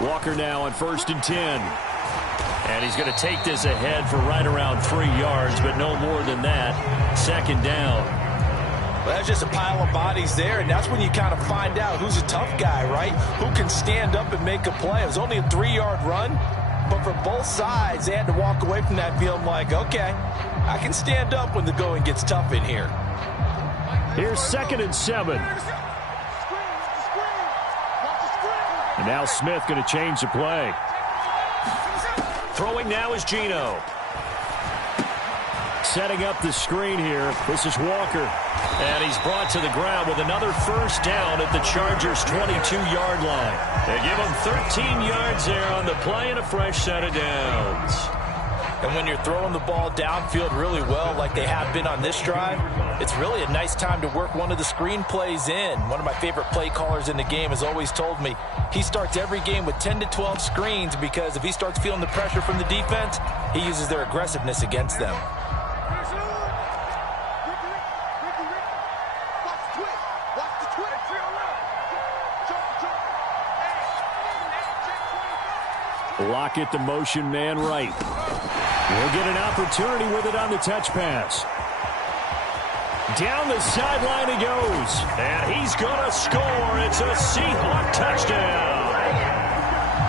Walker now on 1st and 10. And he's going to take this ahead for right around 3 yards, but no more than that. 2nd down. Well, that's just a pile of bodies there, and that's when you kind of find out who's a tough guy, right? Who can stand up and make a play. It was only a 3-yard run, but for both sides, they had to walk away from that field like, okay, I can stand up when the going gets tough in here. Here's 2nd and 7. And now Smith going to change the play. Throwing now is Geno. Setting up the screen here. This is Walker. And he's brought to the ground with another 1st down at the Chargers' 22-yard line. They give him 13 yards there on the play and a fresh set of downs. And when you're throwing the ball downfield really well like they have been on this drive, it's really a nice time to work one of the screen plays in. One of my favorite play callers in the game has always told me he starts every game with 10 to 12 screens because if he starts feeling the pressure from the defense, he uses their aggressiveness against them. Lockett, the motion man right. We'll get an opportunity with it on the touch pass. Down the sideline he goes. And he's going to score. It's a Seahawk touchdown.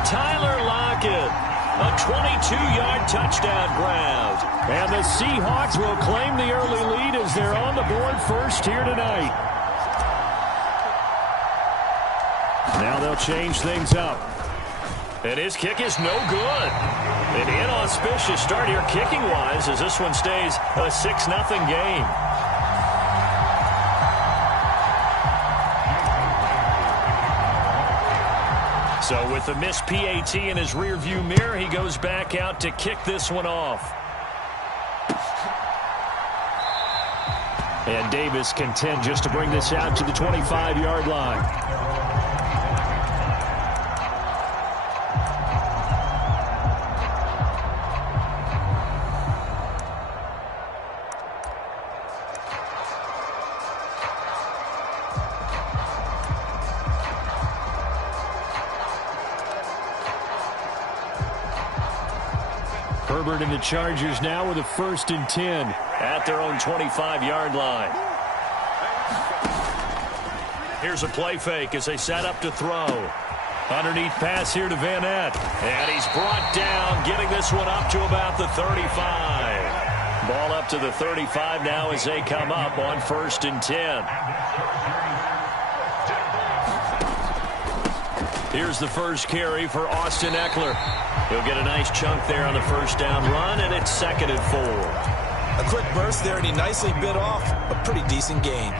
Tyler Lockett, a 22-yard touchdown grab. And the Seahawks will claim the early lead as they're on the board first here tonight. Now they'll change things up. And his kick is no good. An inauspicious start here kicking-wise as this one stays a 6-0 game. So with the missed PAT in his rearview mirror, he goes back out to kick this one off. And Davis content just to bring this out to the 25-yard line. Herbert and the Chargers now with a 1st and 10 at their own 25-yard line. Here's a play fake as they set up to throw. Underneath pass here to Van Ness. And he's brought down, getting this one up to about the 35. Ball up to the 35 now as they come up on 1st and 10. Here's the first carry for Austin Ekeler. He'll get a nice chunk there on the 1st down run, and it's 2nd and 4. A quick burst there, and he nicely bit off a pretty decent gain.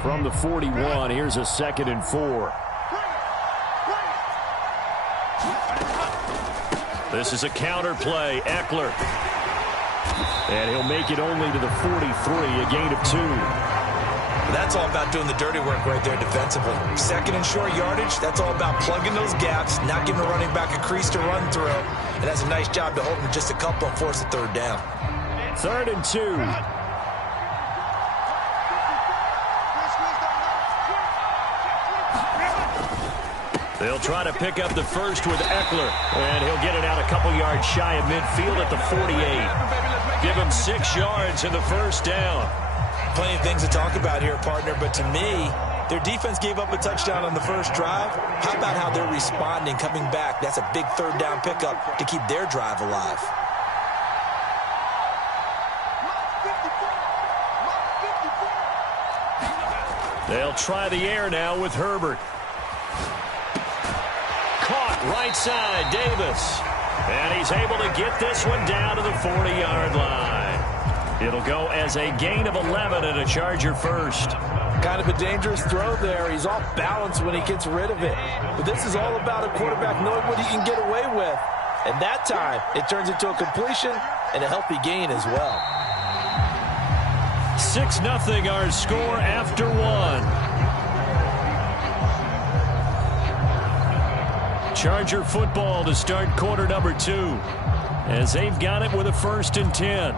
From the 41, here's a 2nd and 4. This is a counter play. Ekeler. And he'll make it only to the 43, a gain of 2. That's all about doing the dirty work right there defensively. 2nd and short yardage, that's all about plugging those gaps, not giving a running back a crease to run through. And that's a nice job to hold him just a couple and force a 3rd down. 3rd and 2. They'll try to pick up the first with Ekeler, and he'll get it out a couple yards shy of midfield at the 48. Give him 6 yards in the 1st down. Plenty of things to talk about here, partner, but to me, their defense gave up a touchdown on the first drive. How about how they're responding, coming back? That's a big 3rd down pickup to keep their drive alive. They'll try the air now with Herbert. Caught right side, Davis. And he's able to get this one down to the 40-yard line. It'll go as a gain of 11 and a Charger first. Kind of a dangerous throw there. He's off balance when he gets rid of it. But this is all about a quarterback knowing what he can get away with. And that time, it turns into a completion and a healthy gain as well. 6-0 our score after 1. Charger football to start quarter number 2. as they've got it with a 1st and 10.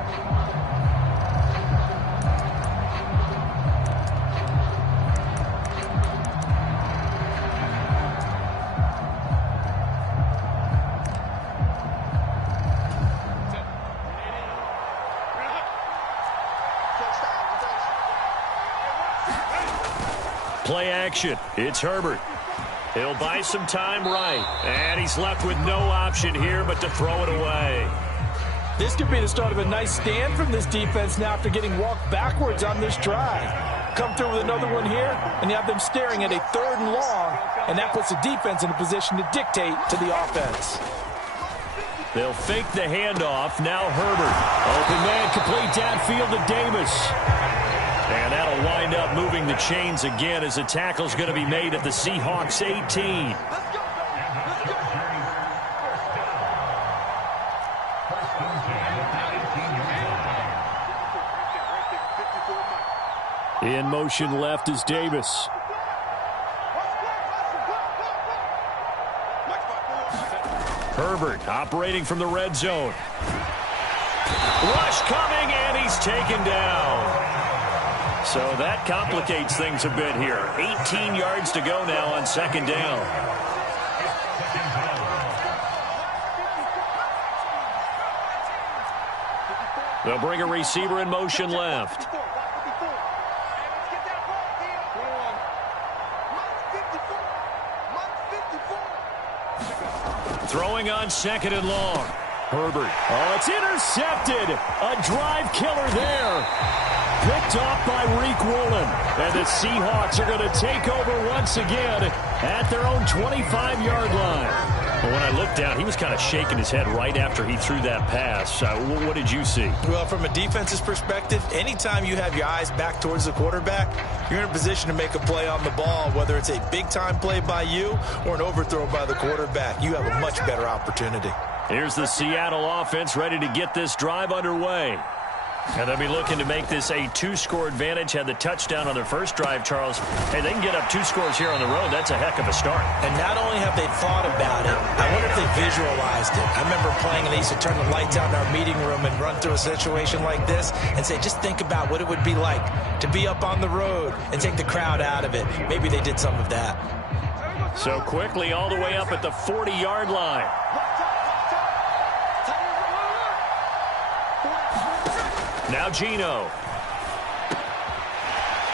Play action. It's Herbert. He'll buy some time right. And he's left with no option here but to throw it away. This could be the start of a nice stand from this defense now after getting walked backwards on this drive. Come through with another one here, and you have them staring at a 3rd and long, and that puts the defense in a position to dictate to the offense. They'll fake the handoff. Now Herbert. Open man complete downfield to Davis. And that'll wind up moving the chains again as the tackle's going to be made at the Seahawks 18. In motion left is Davis. Herbert operating from the red zone. Rush coming, and he's taken down. So that complicates things a bit here. 18 yards to go now on 2nd down. They'll bring a receiver in motion left. Throwing on 2nd and long. Herbert. Oh, it's intercepted. A drive killer there. Picked off by Reek Woolen. And the Seahawks are going to take over once again at their own 25-yard line. But when I looked down, he was kind of shaking his head right after he threw that pass. What did you see? Well, from a defense's perspective, anytime you have your eyes back towards the quarterback, you're in a position to make a play on the ball, whether it's a big-time play by you or an overthrow by the quarterback. You have a much better opportunity. Here's the Seattle offense ready to get this drive underway. And they'll be looking to make this a 2-score advantage. Had the touchdown on their first drive, Charles. Hey, they can get up 2 scores here on the road. That's a heck of a start. And not only have they thought about it, I wonder if they visualized it. I remember playing and they used to turn the lights out in our meeting room and run through a situation like this and say, just think about what it would be like to be up on the road and take the crowd out of it. Maybe they did some of that. So quickly all the way up at the 40-yard line. Now Geno.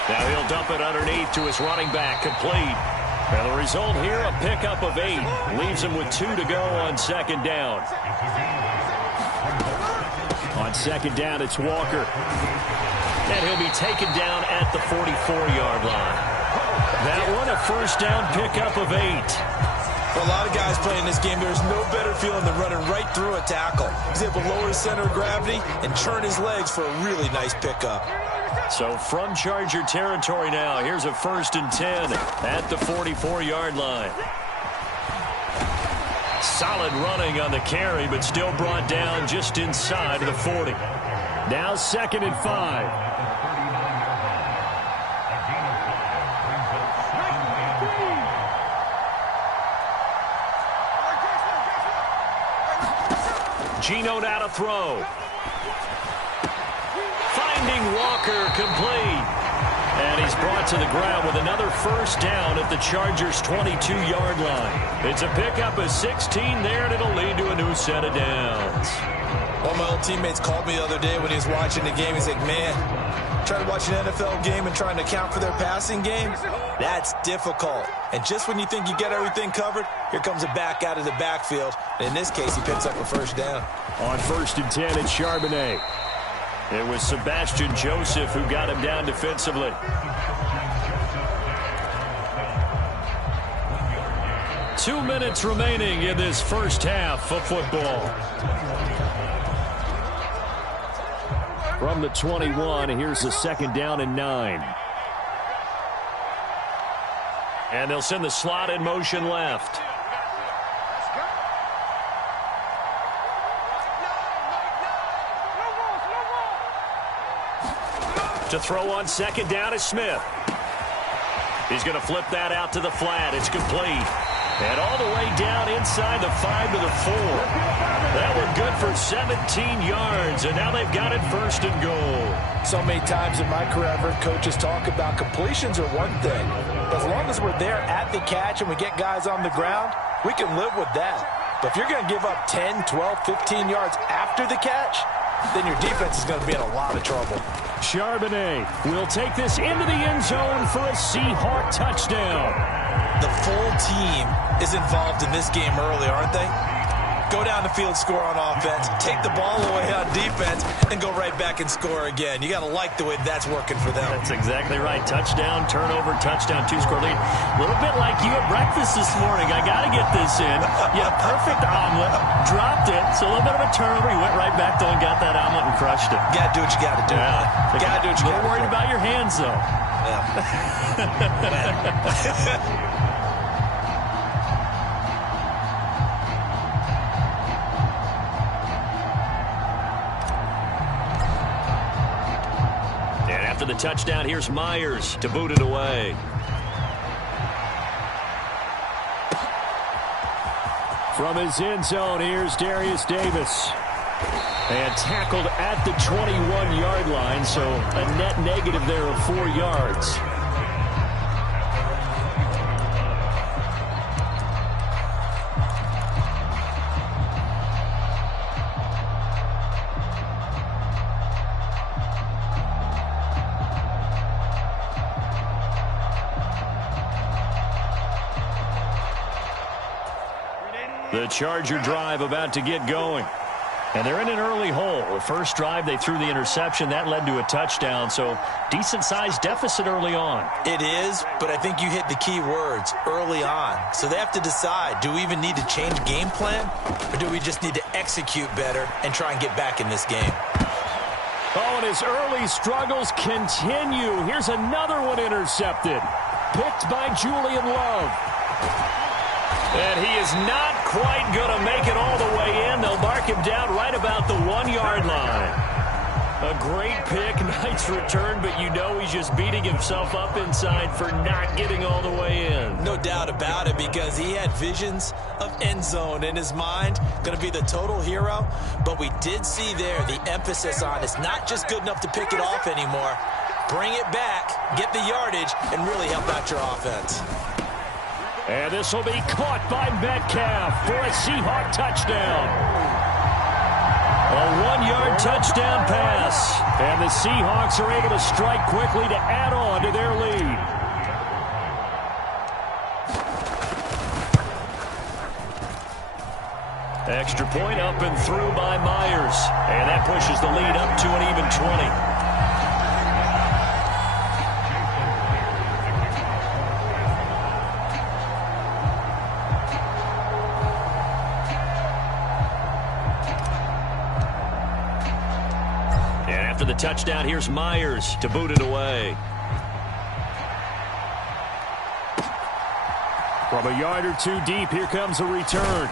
Now he'll dump it underneath to his running back, complete. And the result here, a pickup of 8. Leaves him with 2 to go on 2nd down. On 2nd down, it's Walker. And he'll be taken down at the 44-yard line. That one, a 1st down pickup of 8. For a lot of guys playing this game, there's no better feeling than running right through a tackle. He's able to lower his center of gravity and turn his legs for a really nice pickup. So from Charger territory now, here's a 1st and 10 at the 44-yard line. Solid running on the carry, but still brought down just inside of the 40. Now 2nd and 5. Geno now to throw. Finding Walker, complete. And he's brought to the ground with another 1st down at the Chargers' 22-yard line. It's a pickup of 16 there, and it'll lead to a new set of downs. One of my old teammates called me the other day when he was watching the game. He's like, man, trying to watch an NFL game and trying to account for their passing game, that's difficult. And just when you think you get everything covered, here comes a back out of the backfield. And in this case, he picks up a 1st down. On 1st and 10, it's Charbonnet. It was Sebastian Joseph who got him down defensively. Two minutes remaining in this first half of football. From the 21, here's a 2nd down and 9. And they'll send the slot in motion left. To throw on 2nd down is Smith. He's going to flip that out to the flat. It's complete. And all the way down inside the 5 to the 4. That one good for 17 yards, and now they've got it first and goal. So many times in my career, I've heard coaches talk about completions are one thing. As long as we're there at the catch and we get guys on the ground, we can live with that. But if you're going to give up 10, 12, 15 yards after the catch, then your defense is going to be in a lot of trouble. Charbonnet will take this into the end zone for a Seahawk touchdown. The full team is involved in this game early, aren't they? Go down the field, score on offense, take the ball away on defense, and go right back and score again. You got to like the way that's working for them. That's exactly right. Touchdown, turnover, touchdown, 2-score lead. A little bit like you at breakfast this morning. I got to get this in. You had a perfect omelet, dropped it, so a little bit of a turnover. You went right back, though, and got that omelet and crushed it. Got to do what you got to do. Yeah. Got to do what you got to do. A little worried about your hands, though. Yeah. After the touchdown, here's Myers to boot it away. From his end zone, here's Darius Davis. And tackled at the 21-yard line, so a net negative there of 4 yards. The Charger drive about to get going. And they're in an early hole. The first drive, they threw the interception. That led to a touchdown, so decent-sized deficit early on. It is, but I think you hit the key words, early on. So they have to decide, do we even need to change game plan, or do we just need to execute better and try and get back in this game? Oh, and his early struggles continue. Here's another one intercepted. Picked by Julian Love. And he is not quite going to make it all the way in. They'll mark him down right about the 1-yard line. A great pick, nice return, but you know he's just beating himself up inside for not getting all the way in. No doubt about it, because he had visions of end zone in his mind. Going to be the total hero. But we did see there the emphasis on it's not just good enough to pick it off anymore. Bring it back, get the yardage, and really help out your offense. And this will be caught by Metcalf for a Seahawk touchdown. A 1-yard touchdown pass. And the Seahawks are able to strike quickly to add on to their lead. Extra point up and through by Myers. And that pushes the lead up to an even 20. After the touchdown, here's Myers to boot it away. From a yard or two deep, here comes a return.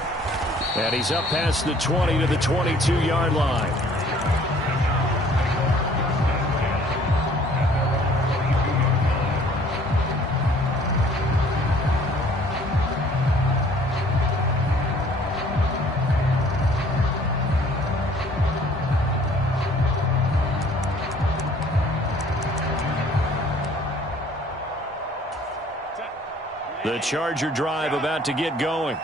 And he's up past the 20 to the 22-yard line. The Charger drive about to get going.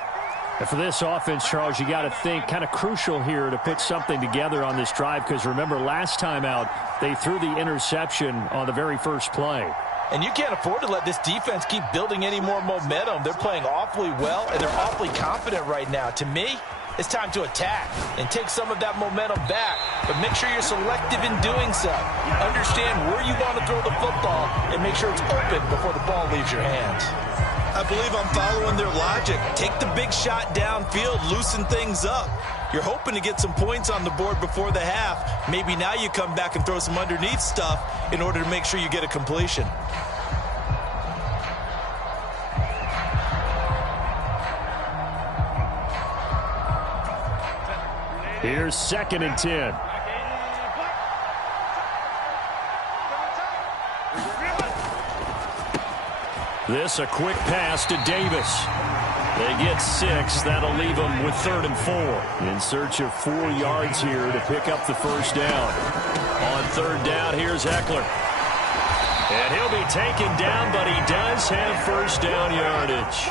And for this offense, Charles, you got to think kind of crucial here to put something together on this drive, because remember last time out they threw the interception on the very first play. And you can't afford to let this defense keep building any more momentum. They're playing awfully well, and they're awfully confident right now. To me, it's time to attack and take some of that momentum back. But make sure you're selective in doing so. Understand where you want to throw the football and make sure it's open before the ball leaves your hands. I believe I'm following their logic. Take the big shot downfield, loosen things up. You're hoping to get some points on the board before the half. Maybe now you come back and throw some underneath stuff in order to make sure you get a completion. Here's 2nd and 10. This a quick pass to Davis. They get 6. That'll leave them with 3rd and 4. In search of 4 yards here to pick up the first down. On 3rd down, here's Ekeler. And he'll be taken down, but he does have first down yardage.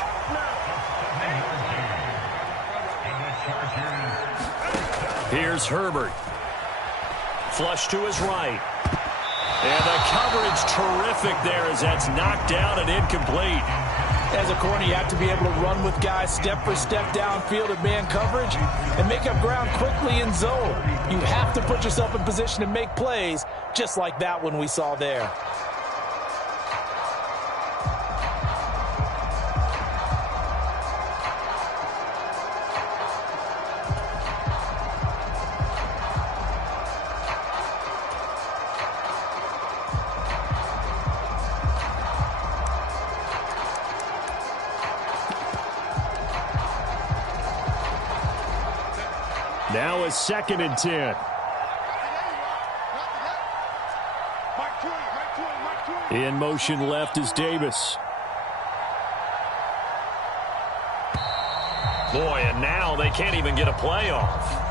Here's Herbert. Flush to his right. And the coverage terrific there as that's knocked down and incomplete. As a corner, you have to be able to run with guys step for step downfield in man coverage and make up ground quickly in zone. You have to put yourself in position to make plays, just like that one we saw there. Now a 2nd and 10. In motion left is Davis. Boy, and now they can't even get a play off.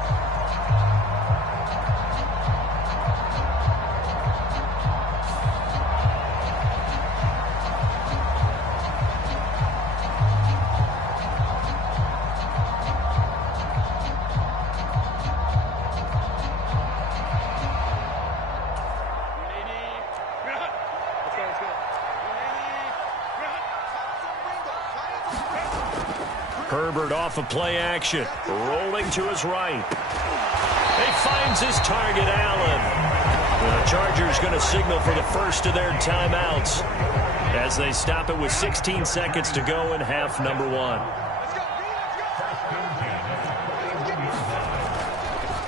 Herbert off of play action. Rolling to his right. He finds his target, Allen. The Chargers going to signal for the first of their timeouts as they stop it with 16 seconds to go in half number 1.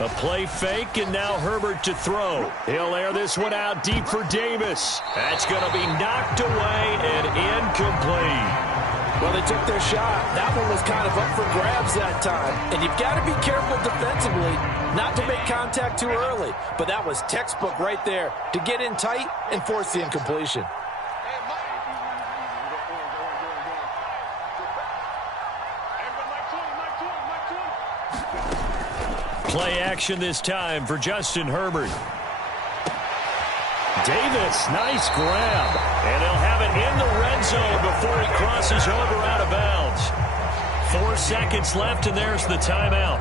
A play fake, and now Herbert to throw. He'll air this one out deep for Davis. That's going to be knocked away and incomplete. Well, they took their shot. That one was kind of up for grabs that time. And you've got to be careful defensively not to make contact too early. But that was textbook right there to get in tight and force the incompletion. Play action this time for Justin Herbert. Davis, nice grab. And he'll have it in the red zone before he crosses over out of bounds. 4 seconds left, and there's the timeout.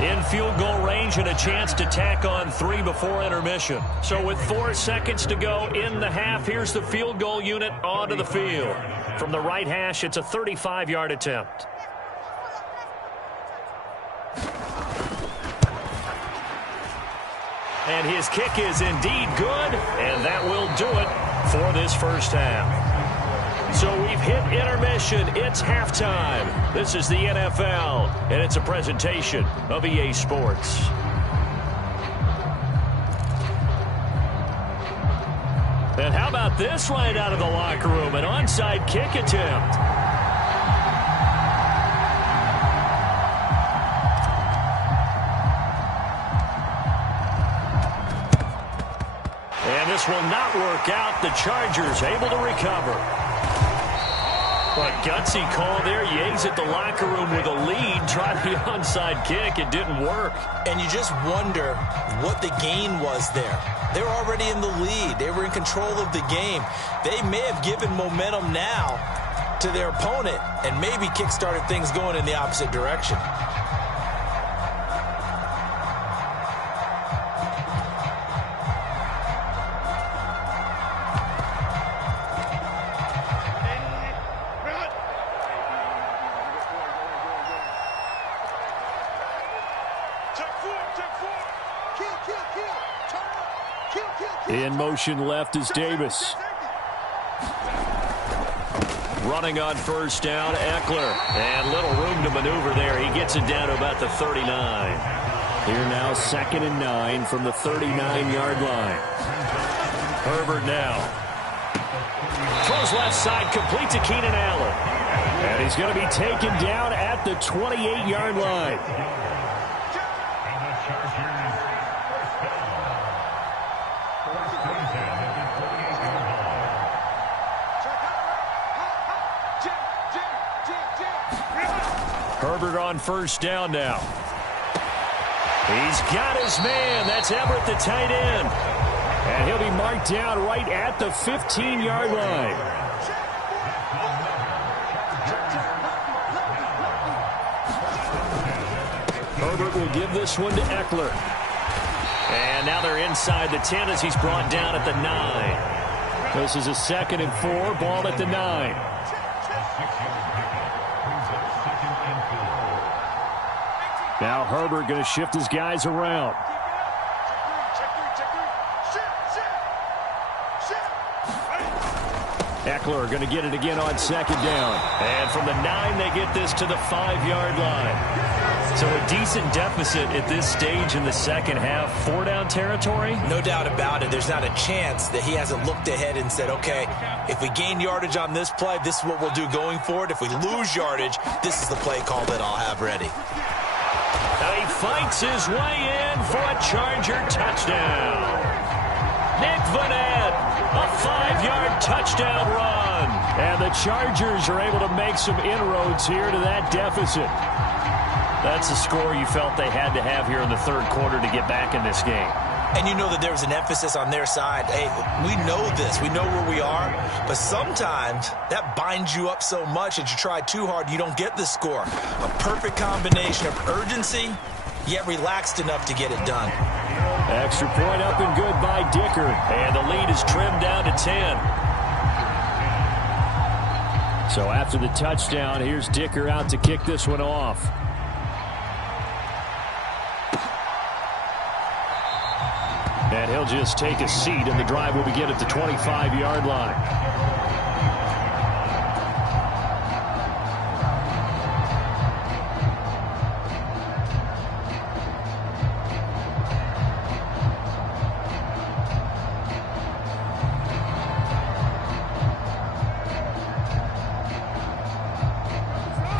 In field goal range and a chance to tack on 3 before intermission. So with 4 seconds to go in the half, here's the field goal unit onto the field. From the right hash, it's a 35-yard attempt. And his kick is indeed good, and that will do it for this first half. So we've hit intermission. It's halftime. This is the NFL, and it's a presentation of EA Sports. And how about this right out of the locker room? An onside kick attempt. And this will not work out. The Chargers able to recover. But gutsy call there. Yates at the locker room with a lead. Tried the onside kick. It didn't work. And you just wonder what the gain was there. They were already in the lead. They were in control of the game. They may have given momentum now to their opponent and maybe kick-started things going in the opposite direction. In motion left is Davis. Running on first down, Ekeler. And little room to maneuver there. He gets it down to about the 39. Here now, 2nd and 9 from the 39-yard line. Herbert now. Throws left side, complete to Keenan Allen. And he's going to be taken down at the 28-yard line. Herbert on first down now. He's got his man. That's Everett, the tight end. And he'll be marked down right at the 15-yard line. Herbert will give this one to Eckler. And now they're inside the 10 as he's brought down at the 9. This is a 2nd and 4, ball at the 9. Now Herbert going to shift his guys around. Eckler going to get it again on 2nd down. And from the 9, they get this to the 5-yard line. So a decent deficit at this stage in the second half. 4-down territory? No doubt about it. There's not a chance that he hasn't looked ahead and said, okay, if we gain yardage on this play, this is what we'll do going forward. If we lose yardage, this is the play call that I'll have ready. Now he fights his way in for a Charger touchdown. Nick Vannett, a 5-yard touchdown run. And the Chargers are able to make some inroads here to that deficit. That's a score you felt they had to have here in the third quarter to get back in this game. And you know that there was an emphasis on their side. Hey, we know this. We know where we are. But sometimes that binds you up so much that you try too hard, you don't get the score. A perfect combination of urgency, yet relaxed enough to get it done. Extra point up and good by Dicker. And the lead is trimmed down to 10. So after the touchdown, here's Dicker out to kick this one off. And he'll just take a seat, and the drive will begin at the 25-yard line.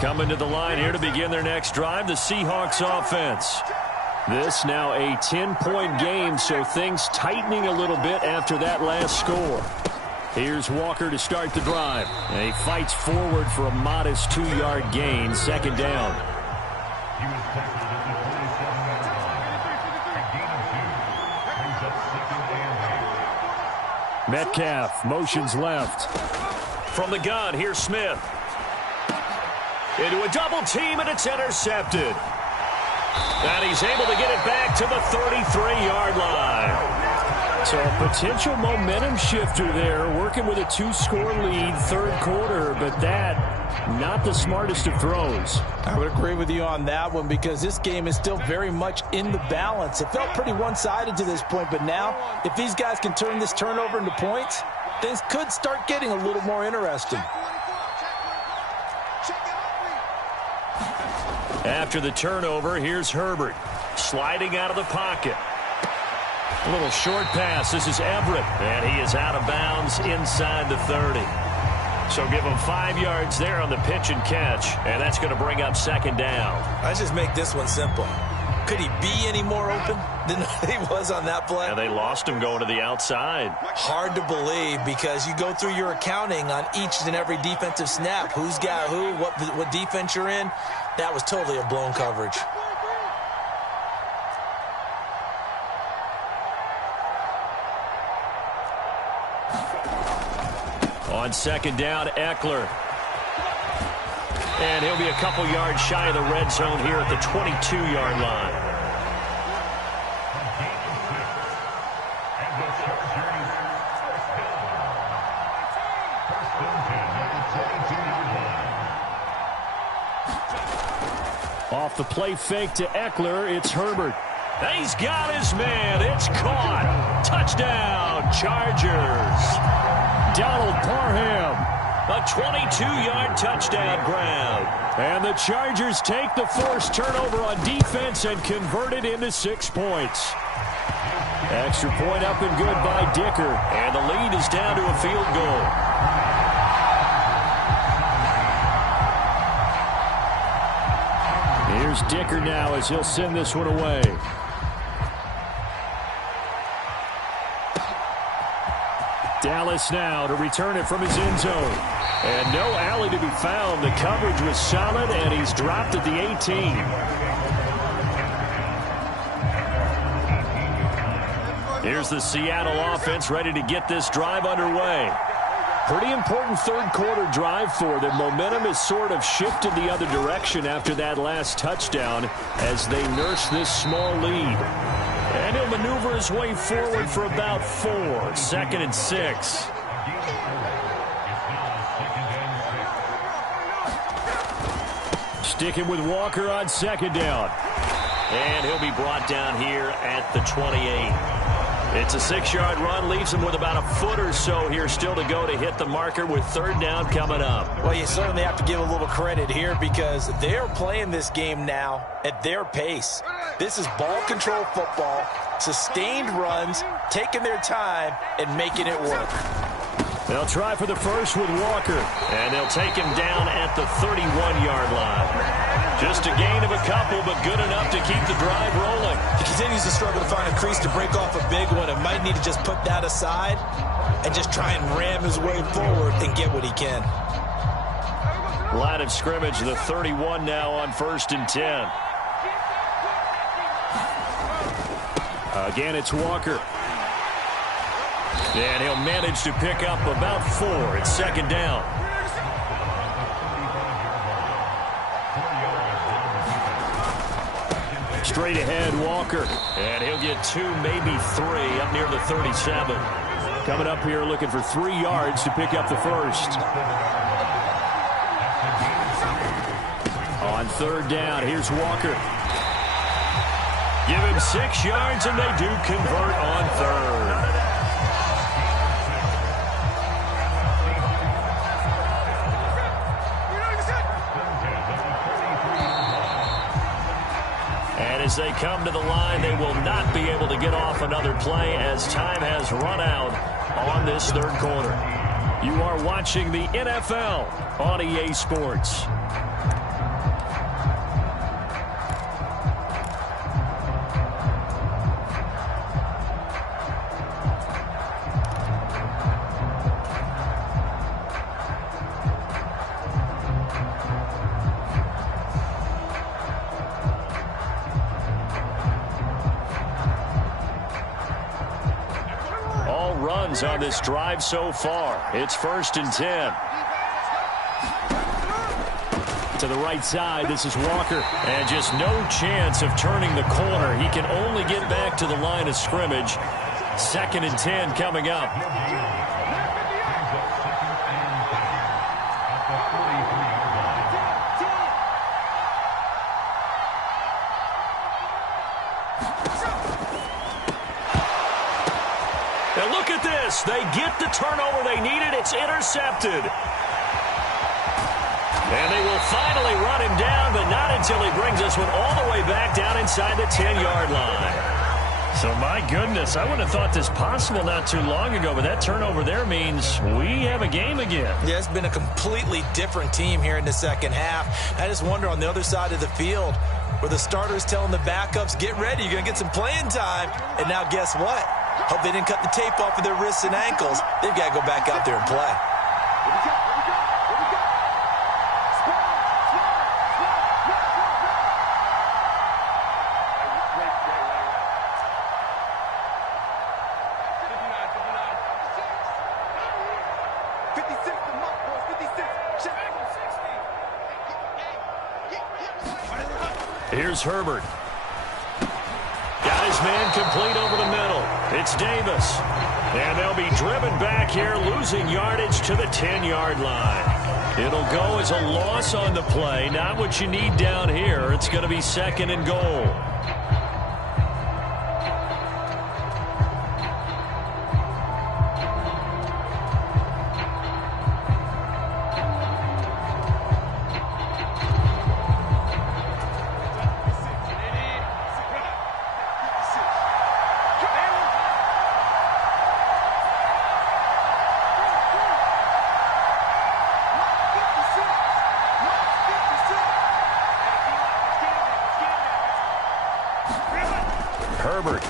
Coming to the line here to begin their next drive, the Seahawks offense. This now a 10-point game, so things tightening a little bit after that last score. Here's Walker to start the drive. And he fights forward for a modest 2-yard gain, 2nd down. Metcalf motions left. From the gun, here's Smith. Into a double team, and it's intercepted. And he's able to get it back to the 33-yard line. So a potential momentum shifter there, working with a 2-score lead, third quarter, but that, not the smartest of throws. I would agree with you on that one because this game is still very much in the balance. It felt pretty one-sided to this point, but now, if these guys can turn this turnover into points, things could start getting a little more interesting. After the turnover, here's Herbert sliding out of the pocket. A little short pass. This is Everett, and he is out of bounds inside the 30. So give him 5 yards there on the pitch and catch, and that's going to bring up 2nd down. Let's just make this one simple. Could he be any more open than he was on that play? And they lost him going to the outside. Hard to believe because you go through your accounting on each and every defensive snap. Who's got who, what defense you're in. That was totally a blown coverage. On 2nd down, Eckler. And he'll be a couple yards shy of the red zone here at the 22-yard line. Off the play fake to Eckler, it's Herbert. He's got his man. It's caught. Touchdown, Chargers. Donald Parham, a 22-yard touchdown grab. And the Chargers take the forced turnover on defense and convert it into 6 points. Extra point up and good by Dicker. And the lead is down to a field goal. Here's Dicker now as he'll send this one away. Dallas now to return it from his end zone. And no alley to be found. The coverage was solid, and he's dropped at the 18. Here's the Seattle offense ready to get this drive underway. Pretty important third quarter drive for them. Momentum has sort of shifted the other direction after that last touchdown as they nurse this small lead. And he'll maneuver his way forward for about 4. 2nd and 6. Sticking with Walker on 2nd down. And he'll be brought down here at the 28. It's a 6-yard run, leaves him with about a foot or so here still to go to hit the marker with 3rd down coming up. Well, you certainly have to give a little credit here because they're playing this game now at their pace. This is ball control football, sustained runs, taking their time, and making it work. They'll try for the first with Walker, and they'll take him down at the 31-yard line. Just a gain of a couple, but good enough to keep the drive rolling. He continues to struggle to find a crease to break off a big one and might need to just put that aside and just try and ram his way forward and get what he can. Line of scrimmage, the 31 now on 1st and 10. Again, it's Walker. And he'll manage to pick up about 4. It's 2nd down. Straight ahead, Walker. And he'll get 2, maybe 3 up near the 37. Coming up here looking for 3 yards to pick up the first. On 3rd down, here's Walker. Give him 6 yards, and they do convert on 3rd. And as they come to the line, they will not be able to get off another play as time has run out on this 3rd quarter. You are watching the NFL on EA Sports. On this drive so far. It's 1st and 10. To the right side, this is Walker. And just no chance of turning the corner. He can only get back to the line of scrimmage. 2nd and 10 coming up. And look at this. They get the turnover they needed. It's intercepted. And they will finally run him down, but not until he brings this one all the way back down inside the 10-yard line. So, my goodness, I wouldn't have thought this possible not too long ago, but that turnover there means we have a game again. Yeah, it's been a completely different team here in the second half. I just wonder on the other side of the field where the starters telling the backups, get ready, you're going to get some playing time. And now guess what? Hope they didn't cut the tape off of their wrists and ankles. They've got to go back out there and play. Here's Herbert. Got his man complete over the middle. It's Davis. And they'll be driven back here, losing yardage to the 10-yard line. It'll go as a loss on the play. Not what you need down here. It's going to be 2nd and goal. Herbert.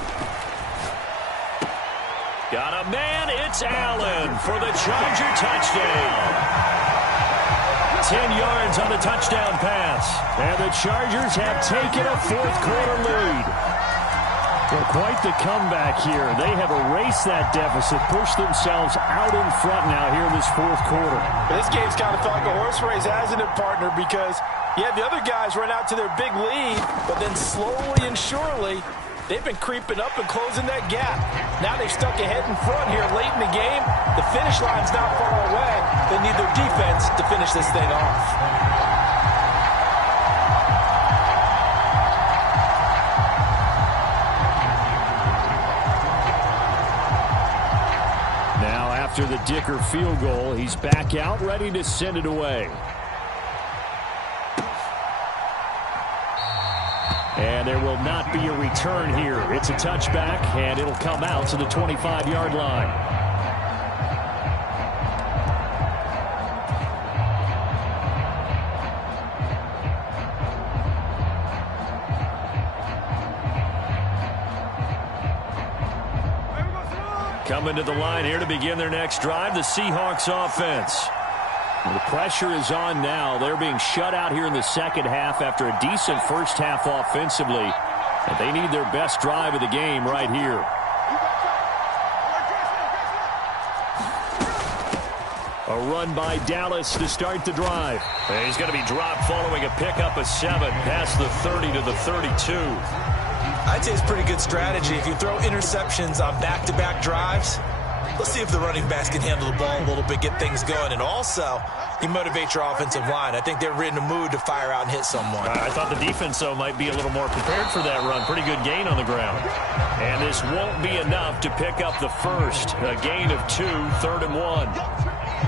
Got a man, it's Allen for the Charger touchdown. 10 yards on the touchdown pass. And the Chargers have taken a fourth-quarter lead. Well, quite the comeback here. They have erased that deficit, pushed themselves out in front now here in this fourth quarter. This game's kind of felt like a horse race, hasn't it, partner? Because, yeah, the other guys run out to their big lead, but then slowly and surely, they've been creeping up and closing that gap. Now they've stuck ahead in front here late in the game. The finish line's not far away. They need their defense to finish this thing off. After the Dicker field goal, he's back out, ready to send it away. And there will not be a return here. It's a touchback, and it'll come out to the 25-yard line. Coming to the line here to begin their next drive, the Seahawks offense. The pressure is on now. They're being shut out here in the second half after a decent first half offensively. And they need their best drive of the game right here. A run by Dallas to start the drive. And he's going to be dropped following a pickup of 7 past the 30 to the 32. I'd say it's pretty good strategy. If you throw interceptions on back-to-back drives, let's see if the running backs can handle the ball a little bit, get things going. And also, you motivate your offensive line. I think they're in the mood to fire out and hit someone. I thought the defense, though, might be a little more prepared for that run. Pretty good gain on the ground. And this won't be enough to pick up the first. A gain of 2, 3rd and 1.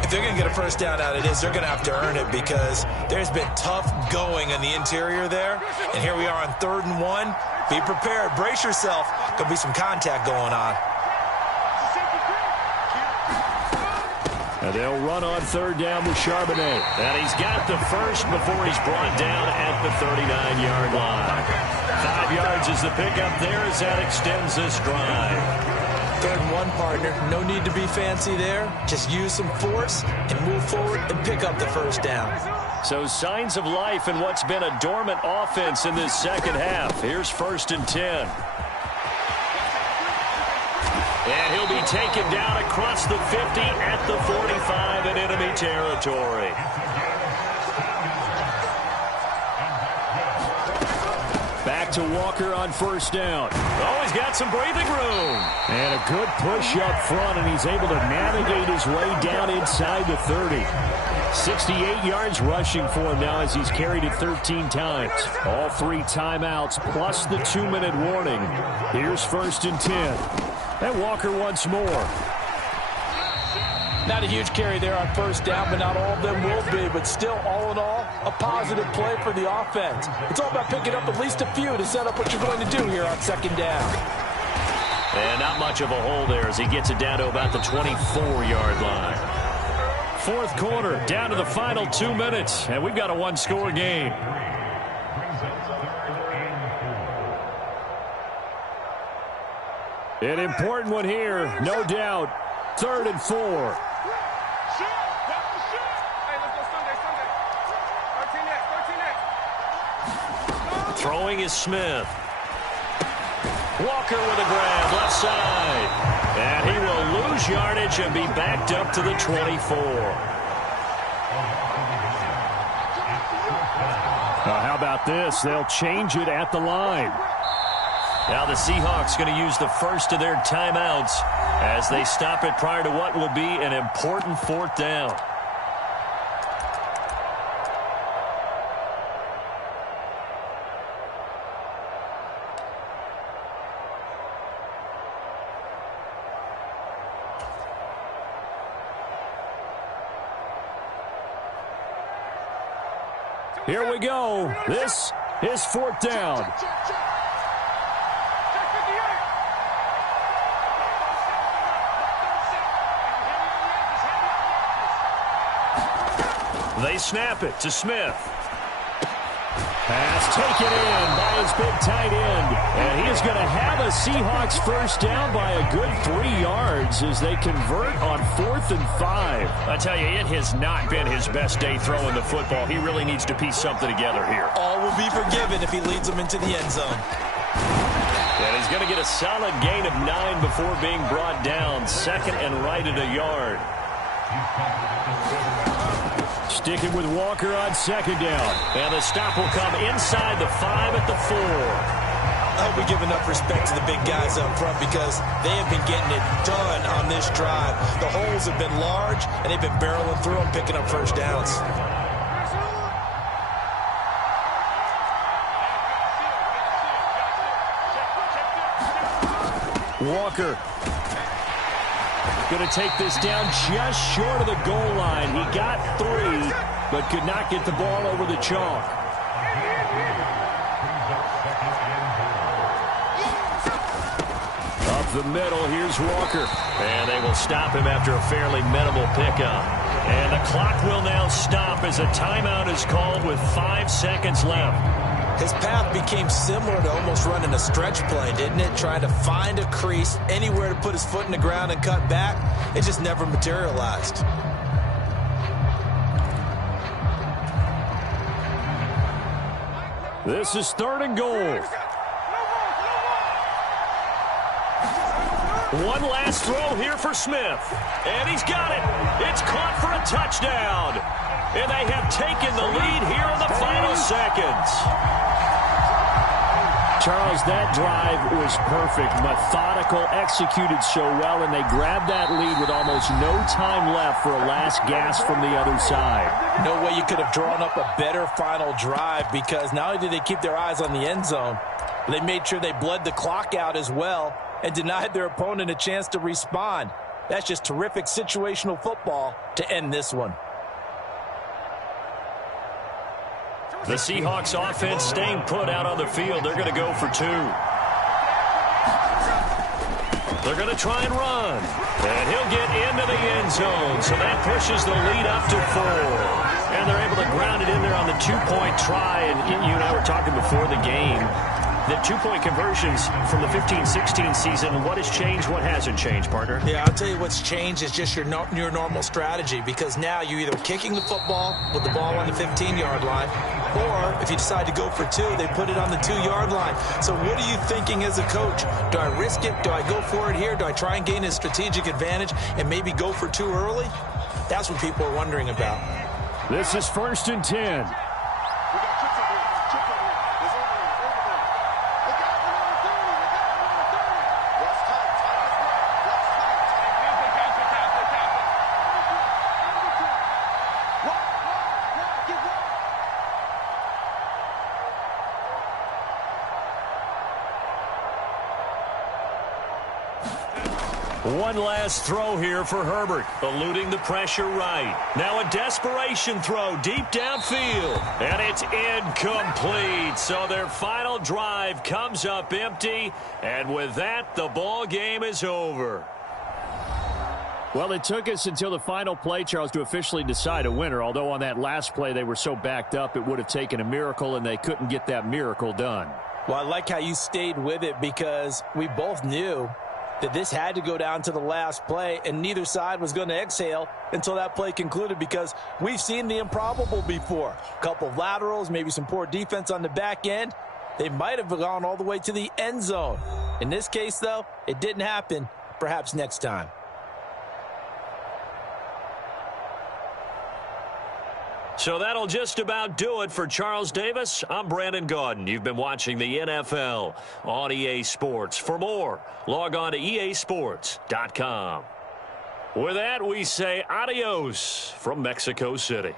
If they're going to get a first down out of this, they're going to have to earn it because there's been tough going in the interior there. And here we are on 3rd and 1. Be prepared. Brace yourself. Could be some contact going on. And they'll run on 3rd down with Charbonnet. And he's got the first before he's brought down at the 39-yard line. 5 yards is the pickup there as that extends this drive. 3rd and 1, partner. No need to be fancy there. Just use some force and move forward and pick up the first down. So signs of life in what's been a dormant offense in this second half. Here's 1st and 10. And he'll be taken down across the 50 at the 45 in enemy territory. Back to Walker on 1st down. Oh, he's got some breathing room. And a good push up front, and he's able to navigate his way down inside the 30. 68 yards rushing for him now as he's carried it 13 times. All 3 timeouts plus the 2-minute warning. Here's 1st and 10. And Walker once more. Not a huge carry there on 1st down, but not all of them will be. But still, all in all, a positive play for the offense. It's all about picking up at least a few to set up what you're going to do here on 2nd down. And not much of a hole there as he gets it down to about the 24-yard line. 4th quarter, down to the final 2 minutes, and we've got a 1-score game. An important one here, no doubt. 3rd and 4. Throwing is Smith. Walker with a grab, left side. And he will lose yardage and be backed up to the 24. How about this? They'll change it at the line. Now the Seahawks going to use the first of their timeouts as they stop it prior to what will be an important 4th down. Here we go. This is 4th down. They snap it to Smith. Pass taken in by his big tight end. And he is going to have a Seahawks first down by a good 3 yards as they convert on 4th and 5. I tell you, it has not been his best day throwing the football. He really needs to piece something together here. All will be forgiven if he leads them into the end zone. And he's going to get a solid gain of 9 before being brought down. 2nd and right at a yard. Sticking with Walker on 2nd down. And the stop will come inside the 5 at the 4. I hope we give enough respect to the big guys up front because they have been getting it done on this drive. The holes have been large, and they've been barreling through them, picking up first downs. Walker going to take this down just short of the goal line. He got 3, but could not get the ball over the chalk. Up the middle, here's Walker. And they will stop him after a fairly minimal pickup. And the clock will now stop as a timeout is called with 5 seconds left. His path became similar to almost running a stretch play, didn't it? Trying to find a crease, anywhere to put his foot in the ground and cut back. It just never materialized. This is 3rd and goal. One last throw here for Smith. And he's got it. It's caught for a touchdown. And they have taken the lead here in the final seconds. Charles, that drive was perfect, methodical, executed so well, and they grabbed that lead with almost no time left for a last gasp from the other side. No way you could have drawn up a better final drive because not only did they keep their eyes on the end zone, they made sure they bled the clock out as well and denied their opponent a chance to respond. That's just terrific situational football to end this one. The Seahawks offense staying put out on the field. They're going to go for 2. They're going to try and run. And he'll get into the end zone. So that pushes the lead up to 4. And they're able to ground it in there on the 2-point try. And you and I were talking before the game. The 2-point conversions from the 15-16 season, what has changed, what hasn't changed, partner? Yeah, I'll tell you what's changed is just your normal strategy because now you're either kicking the football with the ball on the 15-yard line or if you decide to go for 2, they put it on the 2-yard line. So what are you thinking as a coach? Do I risk it? Do I go for it here? Do I try and gain a strategic advantage and maybe go for 2 early? That's what people are wondering about. This is 1st and 10. One last throw here for Herbert, eluding the pressure right. Now a desperation throw deep downfield, and it's incomplete. So their final drive comes up empty, and with that, the ball game is over. Well, it took us until the final play, Charles, to officially decide a winner, although on that last play they were so backed up it would have taken a miracle, and they couldn't get that miracle done. Well, I like how you stayed with it because we both knew that this had to go down to the last play, and neither side was going to exhale until that play concluded because we've seen the improbable before. A couple of laterals, maybe some poor defense on the back end. They might have gone all the way to the end zone. In this case, though, it didn't happen. Perhaps next time. So that'll just about do it for Charles Davis. I'm Brandon Gaudin. You've been watching the NFL on EA Sports. For more, log on to easports.com. With that, we say adios from Mexico City.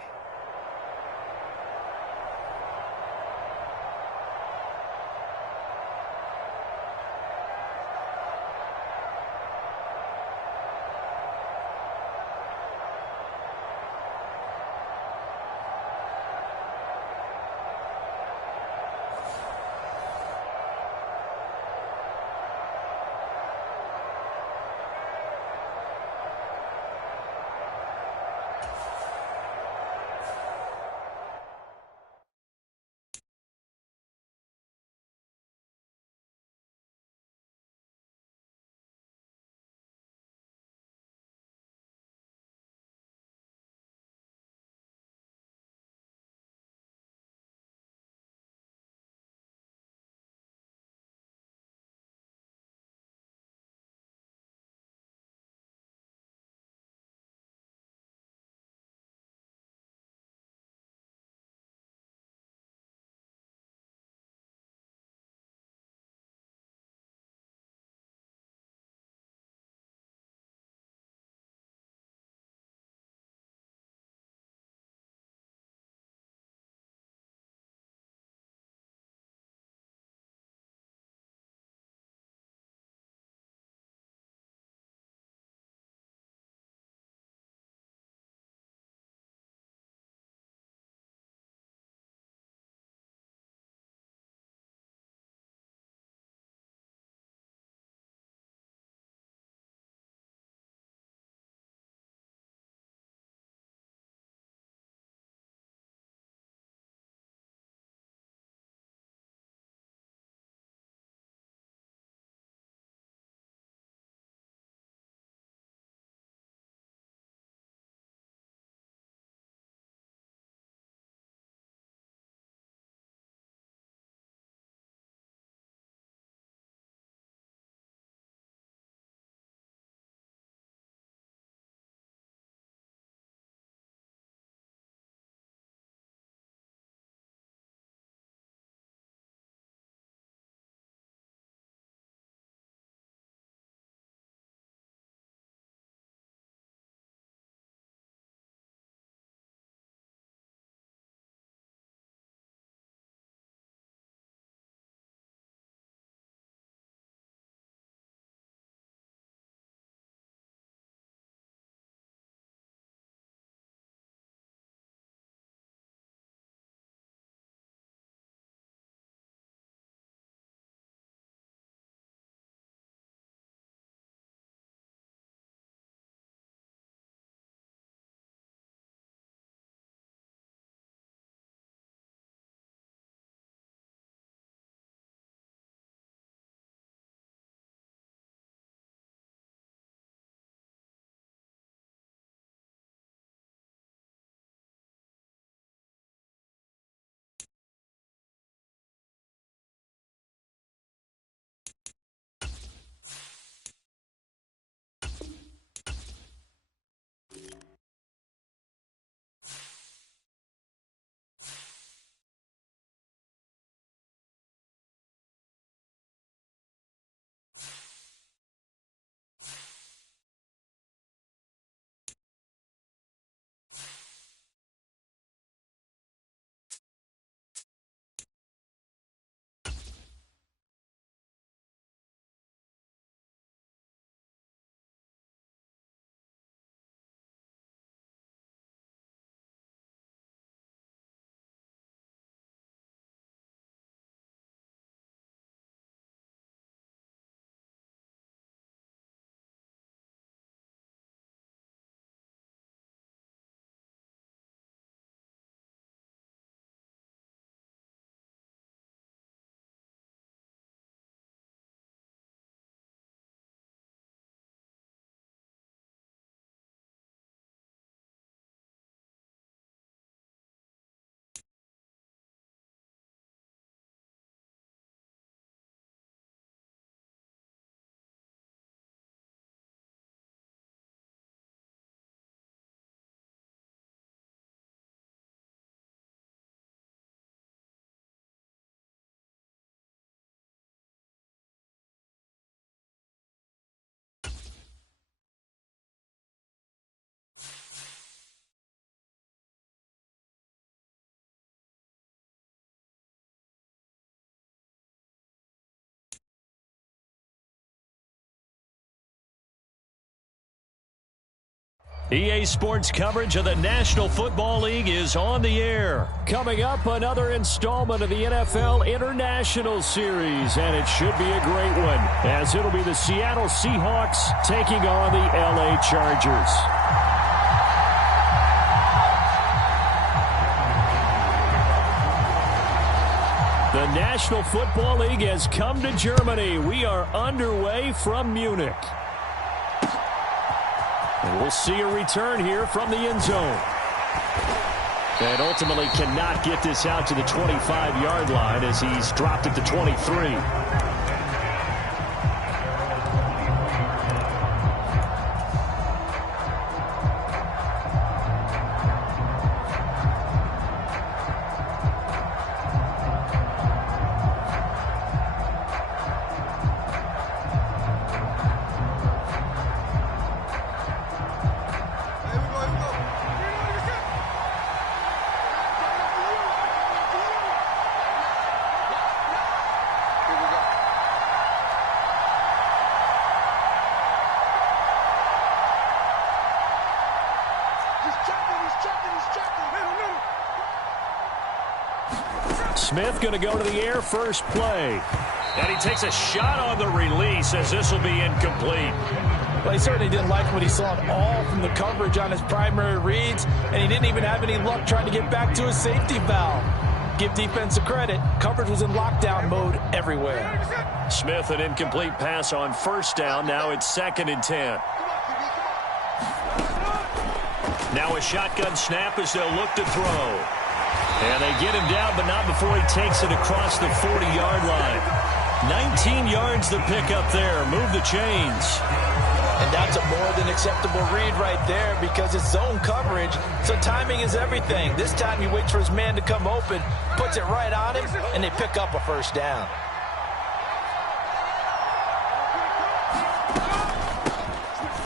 EA Sports coverage of the National Football League is on the air. Coming up, another installment of the NFL International Series, and it should be a great one, as it'll be the Seattle Seahawks taking on the LA Chargers. The National Football League has come to Germany. We are underway from Munich. And we'll see a return here from the end zone. And ultimately cannot get this out to the 25-yard line as he's dropped at the 23. Smith going to go to the air first play. And he takes a shot on the release as this will be incomplete. Well, he certainly didn't like what he saw at all from the coverage on his primary reads, and he didn't even have any luck trying to get back to his safety valve. Give defense a credit. Coverage was in lockdown mode everywhere. Smith, an incomplete pass on first down. Now it's 2nd and 10. Now a shotgun snap as they'll look to throw. And they get him down, but not before he takes it across the 40-yard line. 19 yards to pick up there. Move the chains. And that's a more than acceptable read right there because it's zone coverage, so timing is everything. This time he waits for his man to come open, puts it right on him, and they pick up a first down.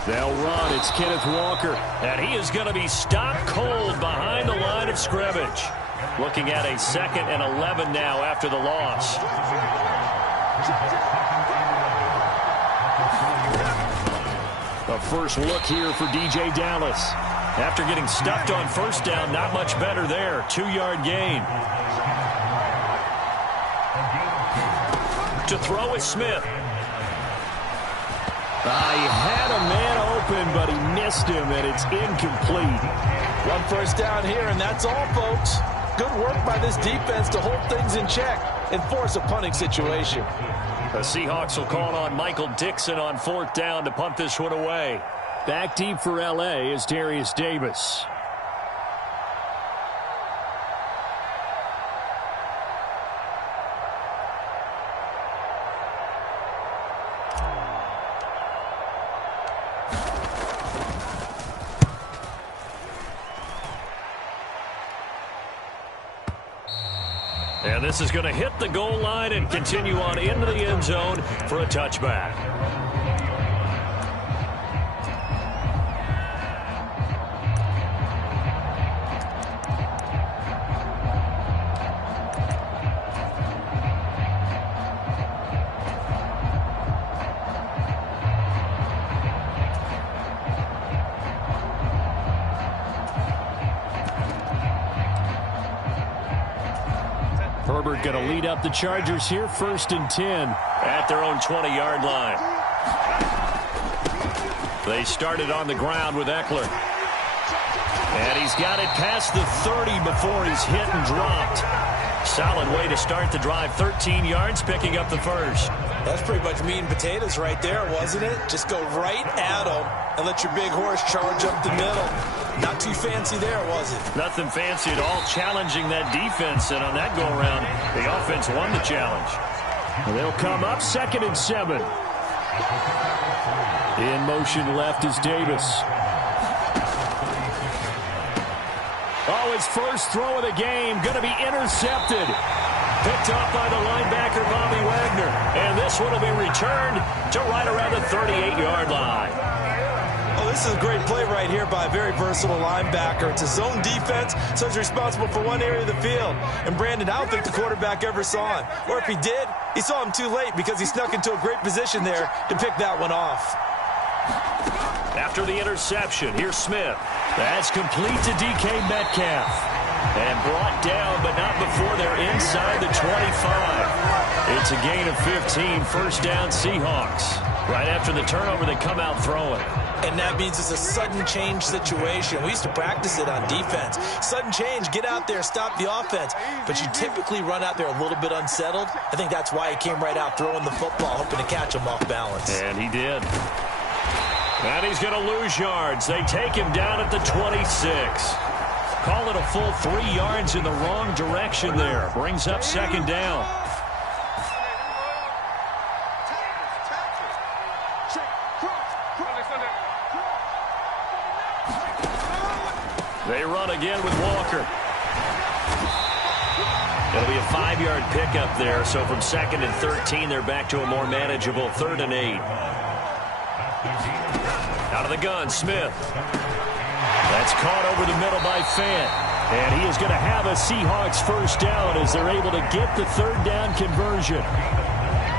They'll run. It's Kenneth Walker. And he is going to be stopped cold behind the line of scrimmage. Looking at a 2nd and 11 now after the loss. A first look here for DJ Dallas. After getting stuffed on first down, not much better there. 2-yard gain. To throw is Smith. He had a man open, but he missed him, and it's incomplete. One first down here, and that's all, folks. Good work by this defense to hold things in check and force a punting situation. The Seahawks will call on Michael Dixon on 4th down to punt this one away. Back deep for L.A. is Darius Davis. And this is going to hit the goal line and continue on into the end zone for a touchback. Herbert going to lead up the Chargers here, 1st and 10 at their own 20-yard line. They started on the ground with Eckler. And he's got it past the 30 before he's hit and dropped. Solid way to start the drive. 13 yards, picking up the first. That's pretty much meat and potatoes right there, wasn't it? Just go right at them and let your big horse charge up the middle. Not too fancy there, was it? Nothing fancy at all, challenging that defense. And on that go-around, the offense won the challenge. And they'll come up 2nd and 7. In motion left is Davis. Oh, his first throw of the game going to be intercepted. Picked up by the linebacker, Bobby Wagner. And this one will be returned to right around the 38-yard line. Oh, this is a great play right here by a very versatile linebacker. It's a zone defense, so he's responsible for one area of the field. And Brandon, I don't think the quarterback ever saw him. Or if he did, he saw him too late because he snuck into a great position there to pick that one off. After the interception, here's Smith. That's complete to DK Metcalf. And brought down, but not before they're inside the 25. It's a gain of 15, first down Seahawks. Right after the turnover, they come out throwing. And that means it's a sudden change situation. We used to practice it on defense. Sudden change, get out there, stop the offense. But you typically run out there a little bit unsettled. I think that's why he came right out throwing the football, hoping to catch him off balance. And he did. And he's going to lose yards. They take him down at the 26. Call it a full 3 yards in the wrong direction there. Brings up second down. They run again with Walker. It'll be a 5-yard pickup there. So from 2nd and 13, they're back to a more manageable 3rd and 8. Out of the gun, Smith. That's caught over the middle by Fant. And he is going to have a Seahawks first down as they're able to get the 3rd down conversion.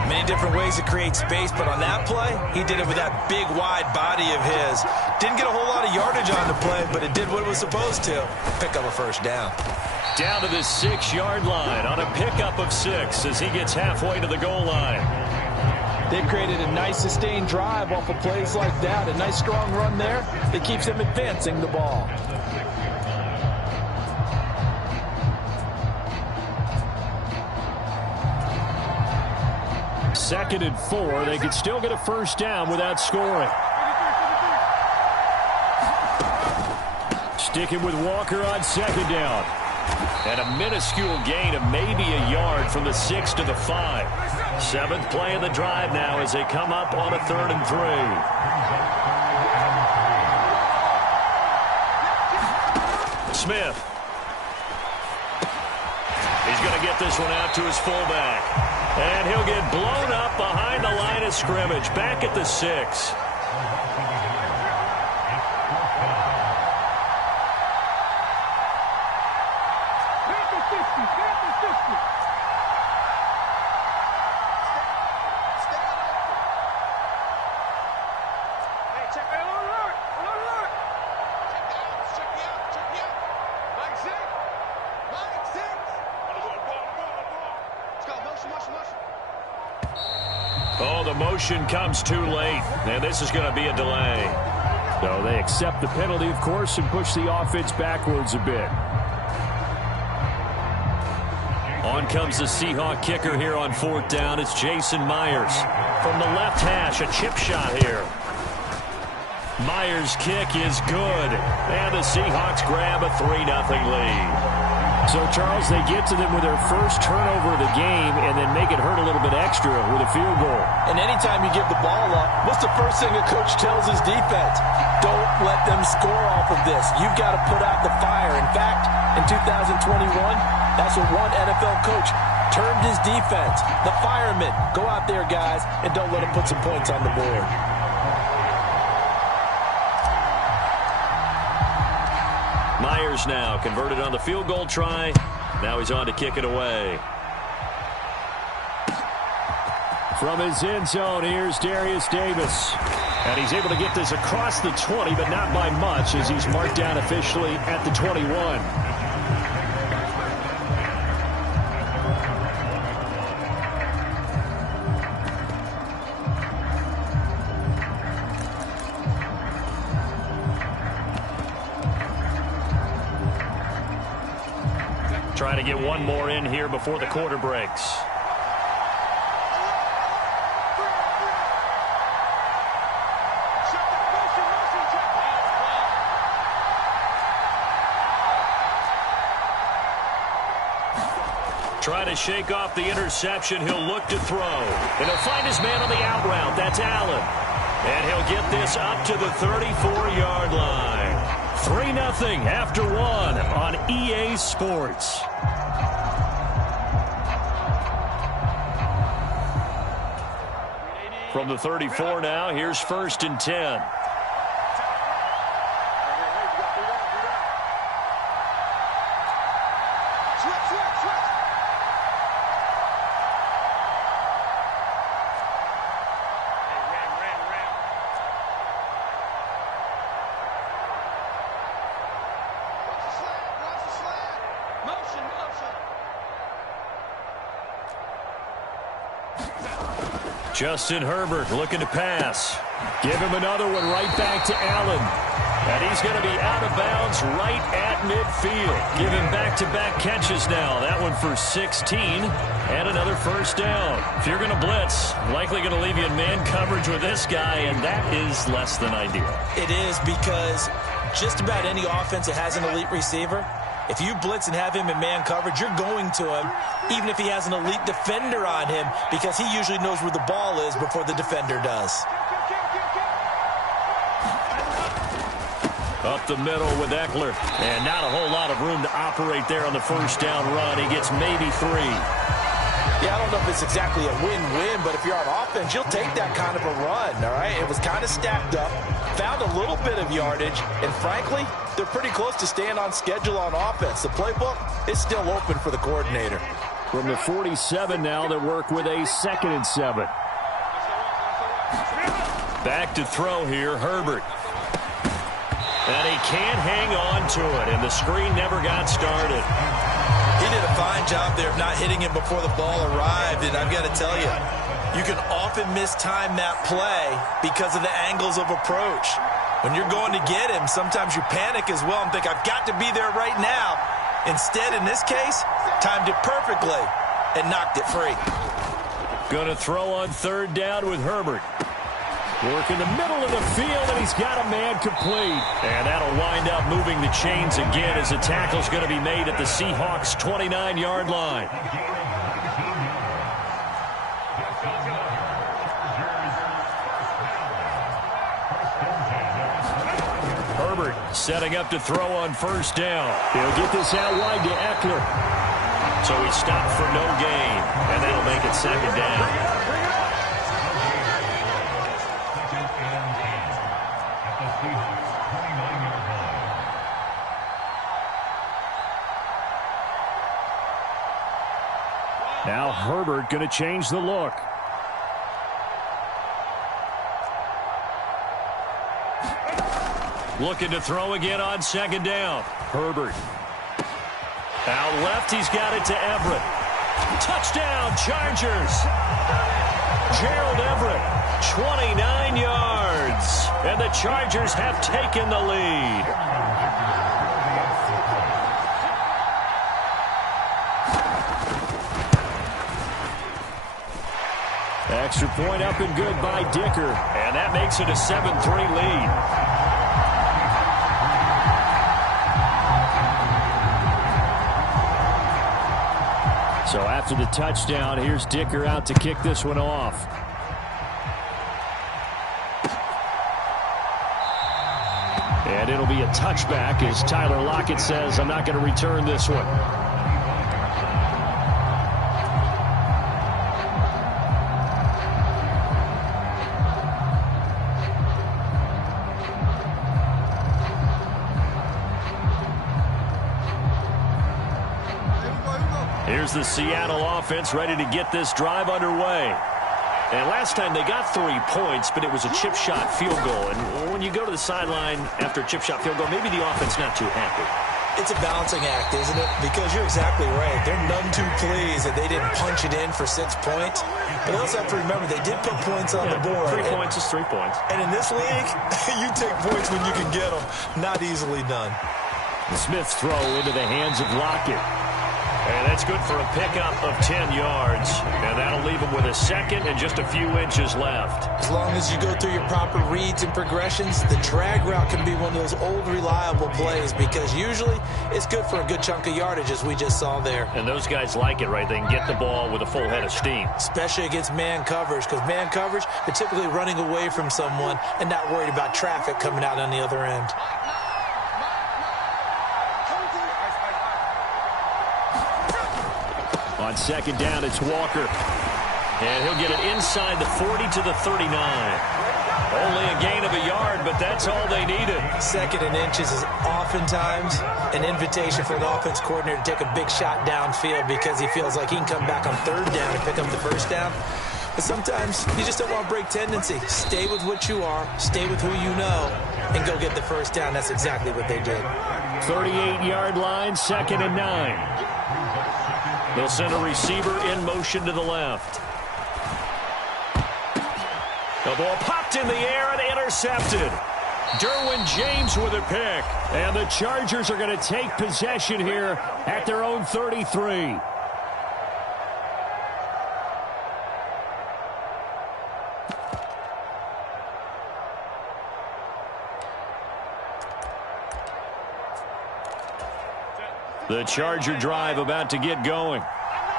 Many different ways to create space, but on that play, he did it with that big, wide body of his. Didn't get a whole lot of yardage on the play, but it did what it was supposed to. Pick up a first down. Down to the 6-yard line on a pickup of 6 as he gets halfway to the goal line. They created a nice sustained drive off of plays like that. A nice strong run there that keeps them advancing the ball. Second and 4. They could still get a first down without scoring. Sticking with Walker on second down. And a minuscule gain of maybe a yard from the 6 to the 5. 7th play of the drive now as they come up on a 3rd and 3. Smith. He's going to get this one out to his fullback. And he'll get blown up behind the line of scrimmage. Back at the 6. Oh, the motion comes too late, and this is going to be a delay. So they accept the penalty, of course, and push the offense backwards a bit. On comes the Seahawk kicker here on 4th down. It's Jason Myers. From the left hash, a chip shot here. Myers' kick is good, and the Seahawks grab a 3-0 lead. So, Charles, they get to them with their first turnover of the game and then make it hurt a little bit extra with a field goal. And anytime you give the ball up, what's the first thing a coach tells his defense? Don't let them score off of this. You've got to put out the fire. In fact, in 2021, that's what one NFL coach termed his defense. The firemen. Go out there, guys, and don't let them put some points on the board. Myers now converted on the field goal try. Now he's on to kick it away. From his end zone, here's Darius Davis. And he's able to get this across the 20, but not by much as he's marked down officially at the 21. Trying to get one more in here before the quarter breaks. Trying to shake off the interception. He'll look to throw. And he'll find his man on the out route. That's Allen. And he'll get this up to the 34-yard line. 3-0 after 1 on EA Sports. From the 34 now, here's 1st and 10. Justin Herbert looking to pass. Give him another one right back to Allen. And he's going to be out of bounds right at midfield. Give him back-to-back catches now. That one for 16 and another first down. If you're going to blitz, likely going to leave you in man coverage with this guy, and that is less than ideal. It is, because just about any offense that has an elite receiver, if you blitz and have him in man coverage, you're going to him, even if he has an elite defender on him, because he usually knows where the ball is before the defender does. Up the middle with Eckler. And not a whole lot of room to operate there on the first down run. He gets maybe 3. Yeah, I don't know if it's exactly a win-win, but if you're on offense, you'll take that kind of a run, all right? It was kind of stacked up, found a little bit of yardage, and frankly, they're pretty close to staying on schedule on offense. The playbook is still open for the coordinator. From the 47 now, they work with a 2nd and 7. Back to throw here, Herbert. And he can't hang on to it, and the screen never got started. He did a fine job there of not hitting him before the ball arrived, and I've got to tell you, you can often mistime that play because of the angles of approach. When you're going to get him, sometimes you panic as well and think, I've got to be there right now. Instead, in this case, timed it perfectly and knocked it free. Going to throw on 3rd down with Herbert. Work in the middle of the field, and he's got a man complete. And that'll wind up moving the chains again as the tackle's going to be made at the Seahawks' 29-yard line. Herbert setting up to throw on 1st down. He'll get this out wide to Eckler. So he stopped for no gain, and that'll make it 2nd down. Now Herbert going to change the look. Looking to throw again on 2nd down. Herbert. Out left, he's got it to Everett. Touchdown, Chargers. Gerald Everett, 29 yards. And the Chargers have taken the lead. Extra point up and good by Dicker. And that makes it a 7-3 lead. So after the touchdown, here's Dicker out to kick this one off. And it'll be a touchback as Tyler Lockett says, I'm not going to return this one. Here's the Seattle offense ready to get this drive underway. And last time they got 3 points, but it was a chip shot field goal. And when you go to the sideline after a chip shot field goal, maybe the offense not too happy. It's a balancing act, isn't it? Because you're exactly right. They're none too pleased that they didn't punch it in for 6 points. But they also have to remember they did put points on the board. 3 points is 3 points. And in this league, you take points when you can get them. Not easily done. Smith's throw into the hands of Lockett. And that's good for a pickup of 10 yards. And that'll leave him with a 2nd and just a few inches left. As long as you go through your proper reads and progressions, the drag route can be one of those old reliable plays because usually it's good for a good chunk of yardage as we just saw there. And those guys like it, right? They can get the ball with a full head of steam. Especially against man coverage, because man coverage, they're typically running away from someone and not worried about traffic coming out on the other end. On 2nd down, it's Walker. And he'll get it inside the 40 to the 39. Only a gain of a yard, but that's all they needed. 2nd and inches is oftentimes an invitation for an offense coordinator to take a big shot downfield because he feels like he can come back on 3rd down and pick up the 1st down. But sometimes you just don't want to break tendency. Stay with what you are, stay with who you know, and go get the 1st down. That's exactly what they did. 38-yard line, 2nd and 9. They'll send a receiver in motion to the left. The ball popped in the air and intercepted. Derwin James with a pick. And the Chargers are going to take possession here at their own 33. The Charger drive about to get going.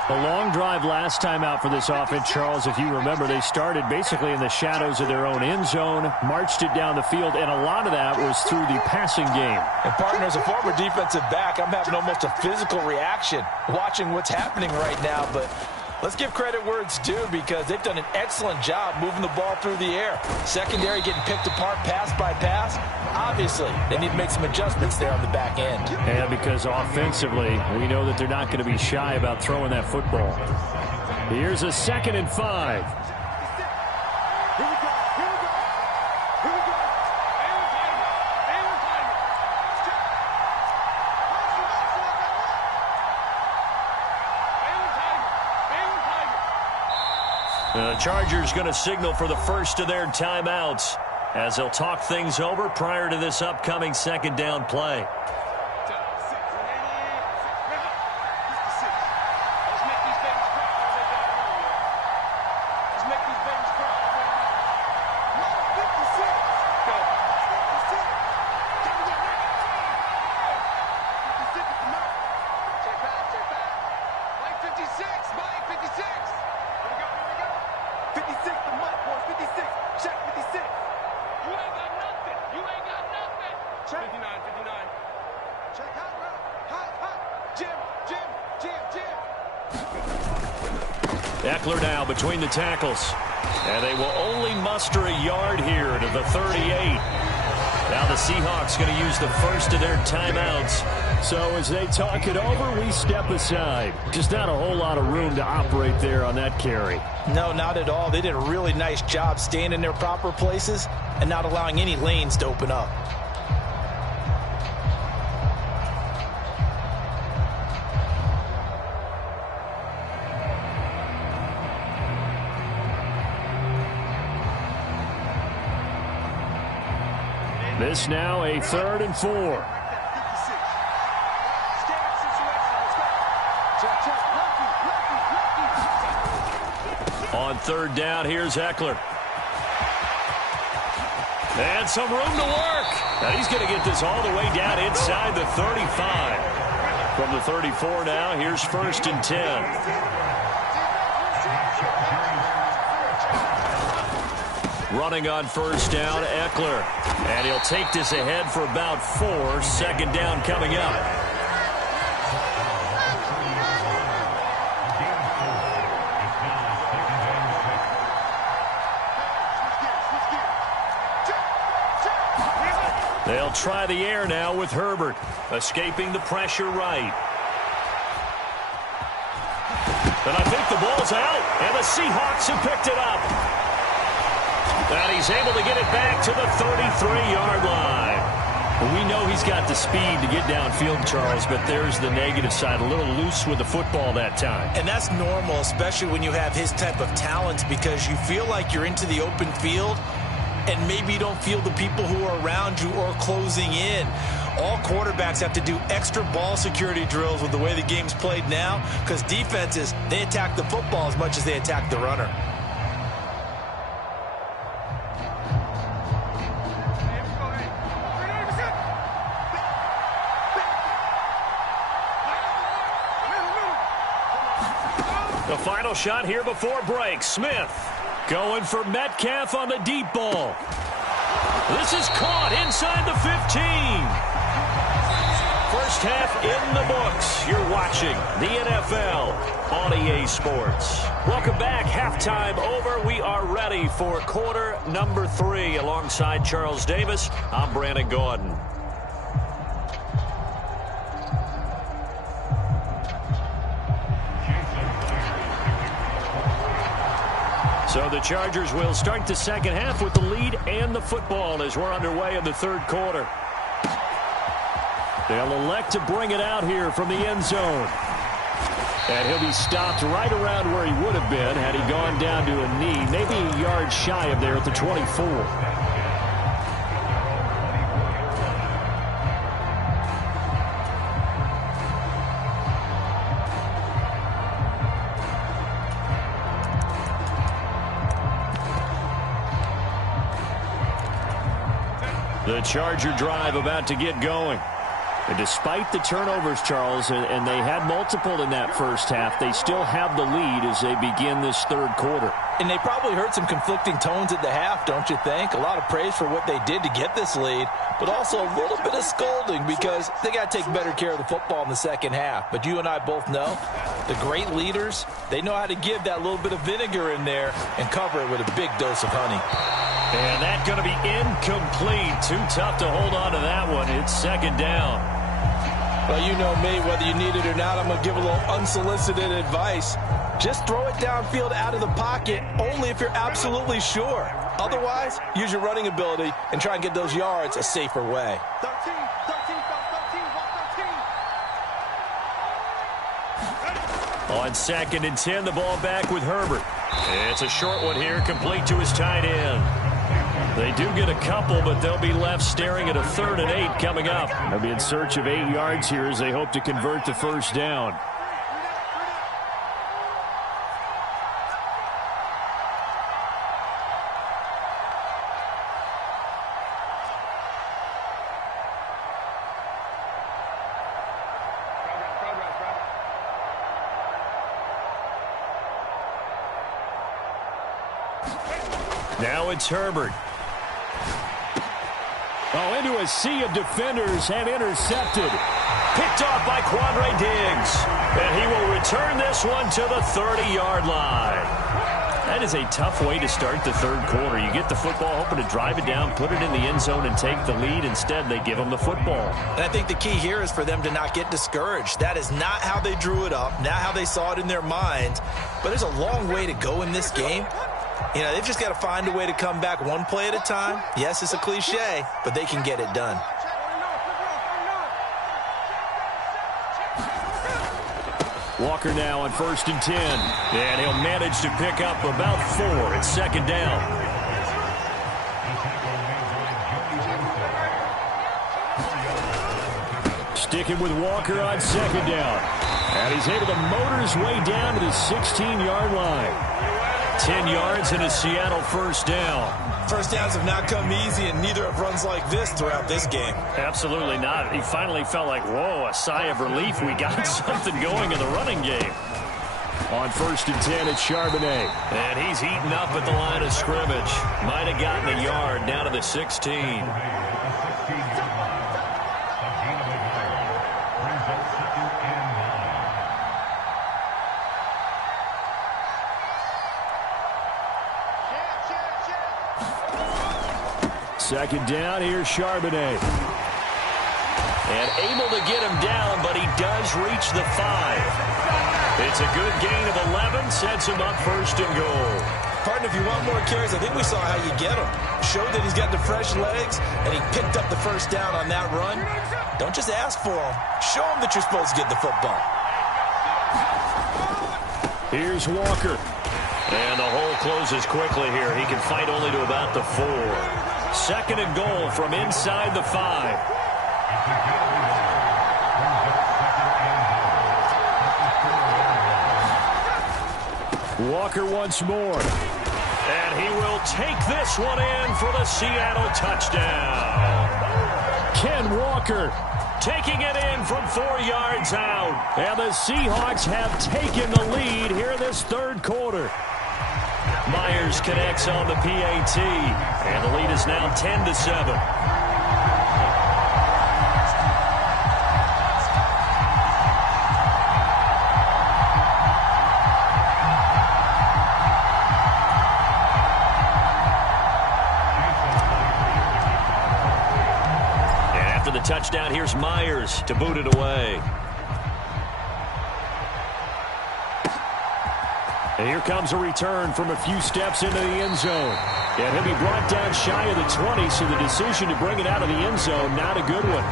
A long drive last time out for this offense, Charles. If you remember, they started basically in the shadows of their own end zone, marched it down the field, and a lot of that was through the passing game. And, partner, as a former defensive back, I'm having almost a physical reaction watching what's happening right now. But let's give credit where it's due because they've done an excellent job moving the ball through the air. Secondary getting picked apart pass by pass. Obviously, they need to make some adjustments there on the back end. And because offensively, we know that they're not going to be shy about throwing that football. Here's a 2nd and 5. The Chargers going to signal for the first of their timeouts as they'll talk things over prior to this upcoming 2nd down play. Eckler now between the tackles. And they will only muster a yard here to the 38. Now the Seahawks going to use the first of their timeouts. So as they talk it over, we step aside. Just not a whole lot of room to operate there on that carry. No, not at all. They did a really nice job staying in their proper places and not allowing any lanes to open up. This now a 3rd and 4. On 3rd down, here's Eckler. And some room to work. And he's going to get this all the way down inside the 35. From the 34 now, here's 1st and 10. Running on 1st down, Eckler. And he'll take this ahead for about 4. 2nd down coming up. They'll try the air now with Herbert. Escaping the pressure right. And I think the ball's out. And the Seahawks have picked it up. And he's able to get it back to the 33-yard line. We know he's got the speed to get downfield, Charles, but there's the negative side. A little loose with the football that time. And that's normal, especially when you have his type of talent, because you feel like you're into the open field and maybe you don't feel the people who are around you or closing in. All quarterbacks have to do extra ball security drills with the way the game's played now because defenses, they attack the football as much as they attack the runner. The final shot here before break. Smith going for Metcalf on the deep ball. This is caught inside the 15. First half in the books. You're watching the NFL on EA Sports. Welcome back. Halftime over. We are ready for quarter number 3. Alongside Charles Davis, I'm Brandon Gordon. So the Chargers will start the second half with the lead and the football as we're underway in the third quarter. They'll elect to bring it out here from the end zone. And he'll be stopped right around where he would have been had he gone down to a knee, maybe a yard shy of there at the 24. The Charger drive about to get going. And despite the turnovers, Charles, and they had multiple in that first half, they still have the lead as they begin this third quarter. And they probably heard some conflicting tones at the half, don't you think? A lot of praise for what they did to get this lead, but also a little bit of scolding because they got to take better care of the football in the second half. But you and I both know the great leaders, they know how to give that little bit of vinegar in there and cover it with a big dose of honey. And that's going to be incomplete. Too tough to hold on to that one. It's second down. Well, you know me, whether you need it or not, I'm going to give a little unsolicited advice. Just throw it downfield out of the pocket, only if you're absolutely sure. Otherwise, use your running ability and try and get those yards a safer way. 13, 13, On 2nd and 10, the ball back with Herbert. It's a short one here, complete to his tight end. They do get a couple, but they'll be left staring at a 3rd and 8 coming up. They'll be in search of 8 yards here as they hope to convert the first down. Now it's Herbert. Oh, into a sea of defenders and intercepted. Picked off by Quandre Diggs. And he will return this one to the 30-yard line. That is a tough way to start the third quarter. You get the football, hoping to drive it down, put it in the end zone, and take the lead. Instead, they give them the football. And I think the key here is for them to not get discouraged. That is not how they drew it up, not how they saw it in their minds. But there's a long way to go in this game. You know, they've just got to find a way to come back one play at a time. Yes, it's a cliche, but they can get it done. Walker now on 1st and 10. And he'll manage to pick up about 4 at second down. Sticking with Walker on 2nd down. And he's able to motor his way down to the 16-yard line. 10 yards and a Seattle first down. First downs have not come easy, and neither have runs like this throughout this game. Absolutely not. He finally felt like, whoa, a sigh of relief. We got something going in the running game. On 1st and 10, it's Charbonnet. And he's heating up at the line of scrimmage. Might have gotten a yard down to the 16. Second down, here's Charbonnet. And able to get him down, but he does reach the 5. It's a good gain of 11, sets him up 1st and goal. Partner, if you want more carries, I think we saw how you get him. Showed that he's got the fresh legs, and he picked up the first down on that run. Don't just ask for him. Show him that you're supposed to get the football. Here's Walker. And the hole closes quickly here. He can fight only to about the 4. 2nd and goal from inside the 5. Walker once more. And he will take this one in for the Seattle touchdown. Ken Walker taking it in from 4 yards out. And the Seahawks have taken the lead here this third quarter. Myers connects on the PAT, and the lead is now 10-7. And after the touchdown, here's Myers to boot it away. And here comes a return from a few steps into the end zone. And he'll be brought down shy of the 20, so the decision to bring it out of the end zone, not a good one.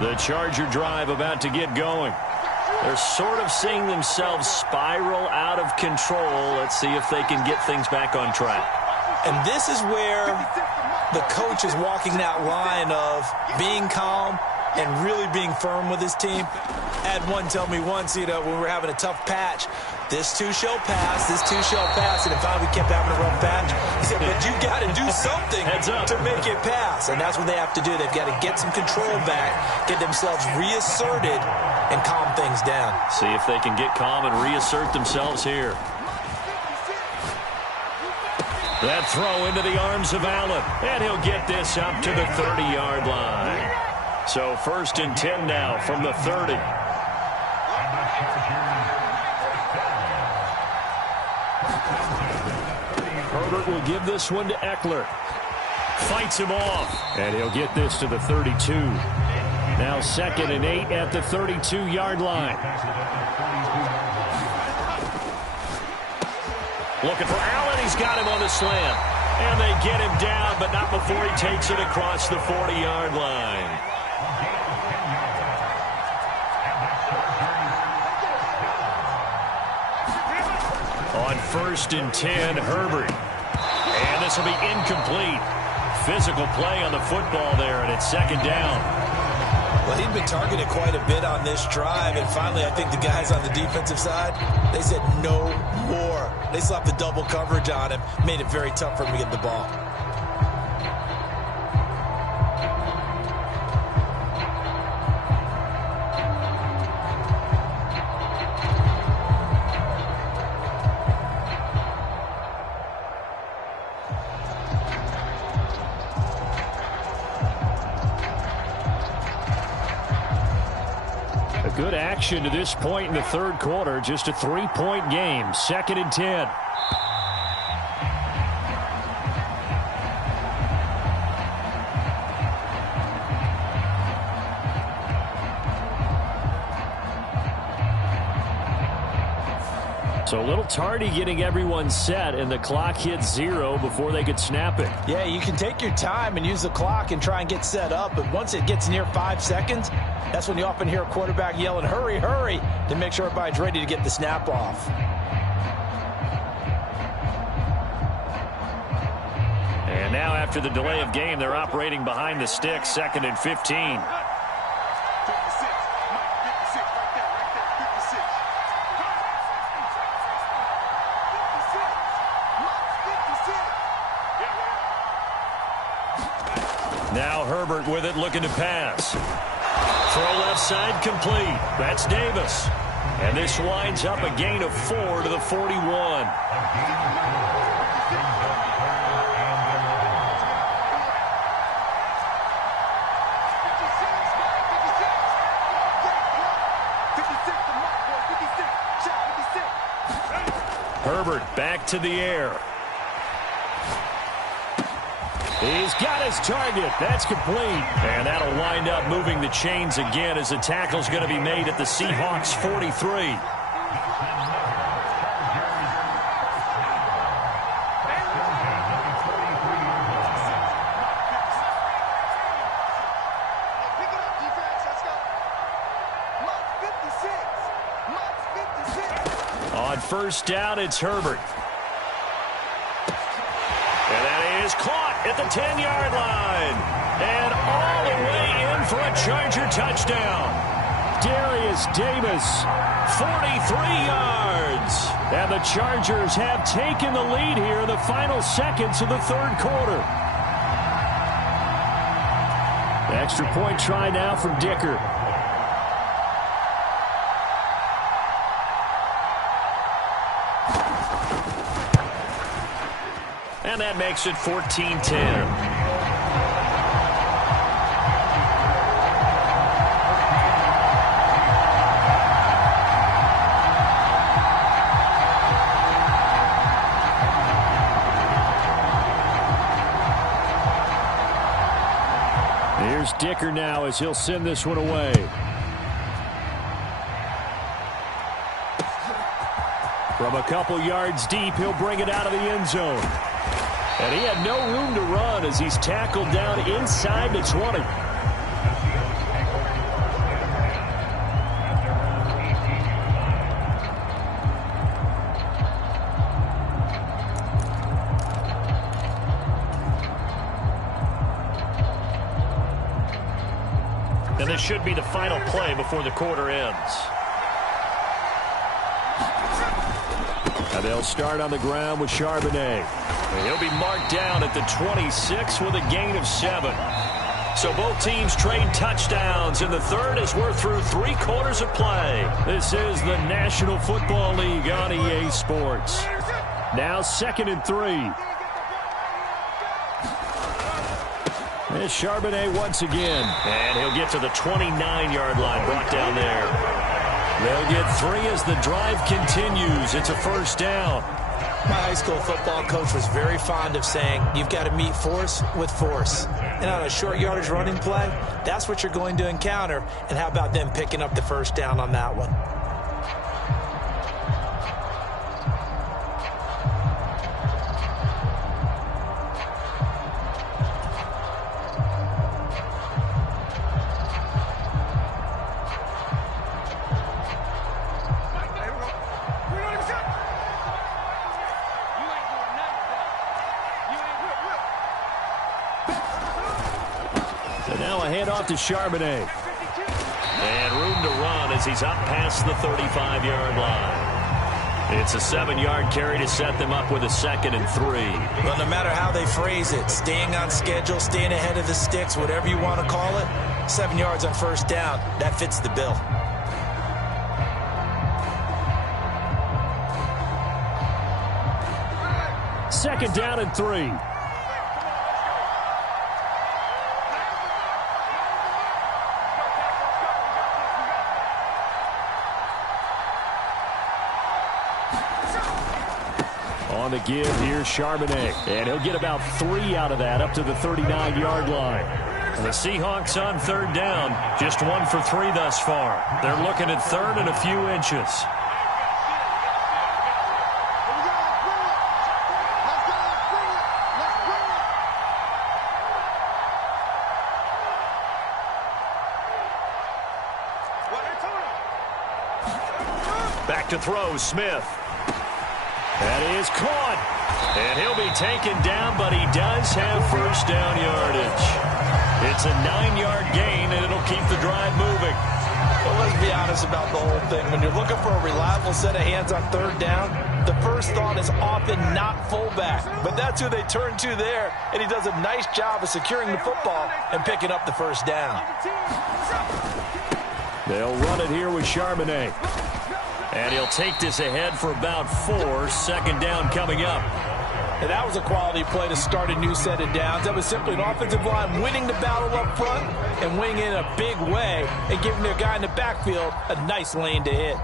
The Charger drive about to get going. They're sort of seeing themselves spiral out of control. Let's see if they can get things back on track. And this is where the coach is walking that line of being calm and really being firm with his team. I had one tell me once, when we were having a tough patch, this too shall pass, this too shall pass, and finally we kept having a rough patch. He said, but you got to do something to make it pass, and that's what they have to do. They've got to get some control back, get themselves reasserted, and calm things down. See if they can get calm and reassert themselves here. That throw into the arms of Allen, and he'll get this up to the 30-yard line. So 1st and 10 now from the 30. Herbert will give this one to Eckler. Fights him off, and he'll get this to the 32. Now 2nd and 8 at the 32-yard line. Looking for Allen. He's got him on the slant. And they get him down, but not before he takes it across the 40-yard line. On 1st and 10, Herbert. And this will be incomplete. Physical play on the football there, and it's 2nd down. Well, he'd been targeted quite a bit on this drive, and finally I think the guys on the defensive side, they said no more. They slapped the double coverage on him, made it very tough for him to get the ball. Good action to this point in the 3rd quarter. Just a 3-point game. 2nd and 10. So a little tardy getting everyone set, and the clock hit 0 before they could snap it. Yeah, you can take your time and use the clock and try and get set up, but once it gets near 5 seconds, that's when you often hear a quarterback yelling, hurry, hurry, to make sure everybody's ready to get the snap off. And now after the delay of game, they're operating behind the sticks, 2nd and 15. Now Herbert with it, looking to pass. Throw left side complete. That's Davis. And this winds up a gain of 4 to the 41. Herbert back to the air. He's got his target. That's complete. And that'll wind up moving the chains again as the tackle's going to be made at the Seahawks 43. On 1st down, it's Herbert. And that is caught at the 10-yard line. And all the way in for a Charger touchdown. Darius Davis, 43 yards. And the Chargers have taken the lead here in the final seconds of the 3rd quarter. The extra point try now from Dicker. And that makes it 14-10. Here's Dicker now as he'll send this one away. From a couple yards deep, he'll bring it out of the end zone. And he had no room to run as he's tackled down inside the 20. And this should be the final play before the quarter ends. And they'll start on the ground with Charbonnet. And he'll be marked down at the 26 with a gain of 7. So both teams trade touchdowns in the third as we're through 3 quarters of play. This is the National Football League on EA Sports. Now 2nd and 3. It's Charbonnet once again. And he'll get to the 29-yard line, brought down there. They'll get 3 as the drive continues. It's a first down. My high school football coach was very fond of saying, you've got to meet force with force. And on a short yardage running play, that's what you're going to encounter. And how about them picking up the first down on that one? To Charbonnet. And room to run as he's up past the 35-yard line. It's a 7-yard carry to set them up with a 2nd and 3. Well, no matter how they phrase it, staying on schedule, staying ahead of the sticks, whatever you want to call it, 7 yards on first down, that fits the bill. Second down and 3. On the give, here's Charbonnet. And he'll get about 3 out of that, up to the 39-yard line. And the Seahawks on 3rd down, just 1 for 3 thus far. They're looking at 3rd and a few inches. Back to throw, Smith. That is caught. And he'll be taken down, but he does have first down yardage. It's a 9-yard gain, and it'll keep the drive moving. Well, let's be honest about the whole thing. When you're looking for a reliable set of hands on 3rd down, the first thought is often not fullback. But that's who they turn to there, and he does a nice job of securing the football and picking up the first down. They'll run it here with Charbonnet. And he'll take this ahead for about 4. 2nd down coming up. And that was a quality play to start a new set of downs. That was simply an offensive line winning the battle up front and winning in a big way and giving their guy in the backfield a nice lane to hit.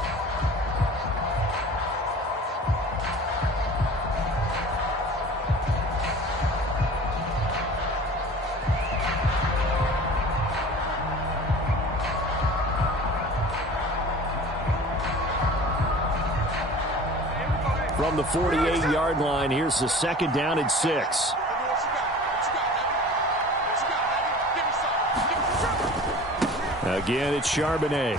From the 48-yard line, here's the 2nd down and 6. Again, it's Charbonnet.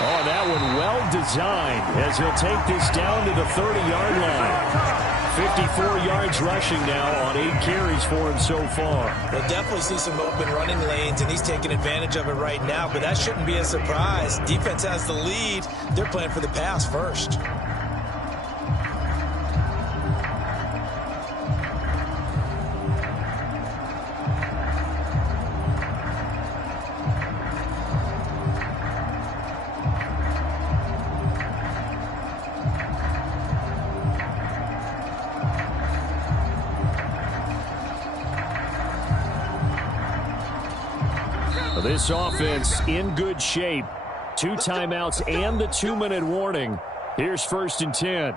Oh, that one well designed as he'll take this down to the 30-yard line. 54 yards rushing now on 8 carries for him so far. We'll definitely see some open running lanes, and he's taking advantage of it right now, but that shouldn't be a surprise. Defense has the lead. They're playing for the pass first. This offense in good shape. 2 timeouts and the 2-minute warning. Here's 1st and 10.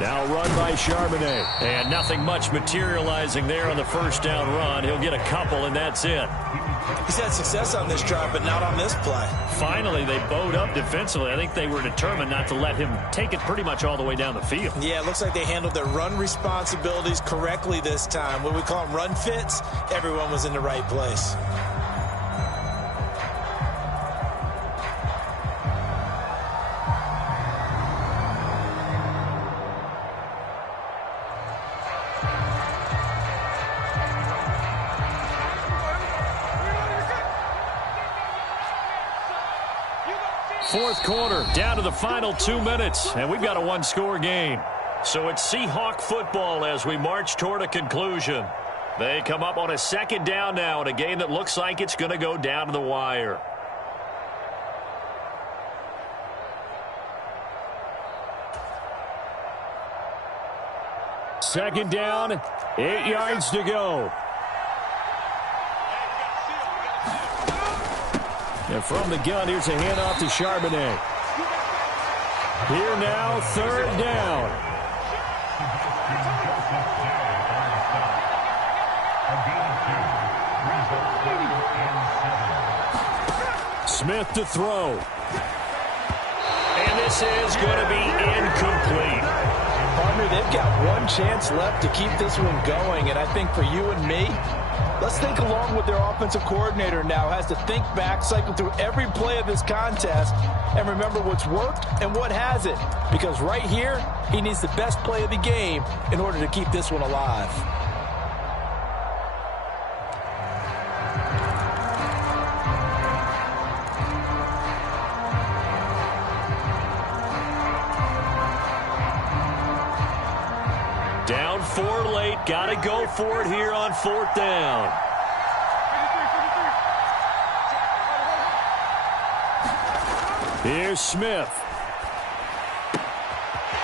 Now run by Charbonnet. And nothing much materializing there on the first down run. He'll get a couple, and that's it. He's had success on this drive, but not on this play. Finally, they bowed up defensively. I think they were determined not to let him take it pretty much all the way down the field. Yeah, it looks like they handled their run responsibilities correctly this time. What we call them run fits, everyone was in the right place. Fourth quarter, down to the final 2 minutes, and we've got a one-score game. So it's Seahawk football as we march toward a conclusion. They come up on a second down now in a game that looks like it's going to go down to the wire. Second down, 8 yards to go. And from the gun, here's a handoff to Charbonnet. Here now, third down. Smith to throw. And this is going to be incomplete. Partner, they've got one chance left to keep this one going, and I think for you and me, let's think along with their offensive coordinator now has to think back, cycle through every play of this contest, and remember what's worked and what hasn't. Because right here, he needs the best play of the game in order to keep this one alive. Down 4 late. Got to go for it here on fourth down. Here's Smith.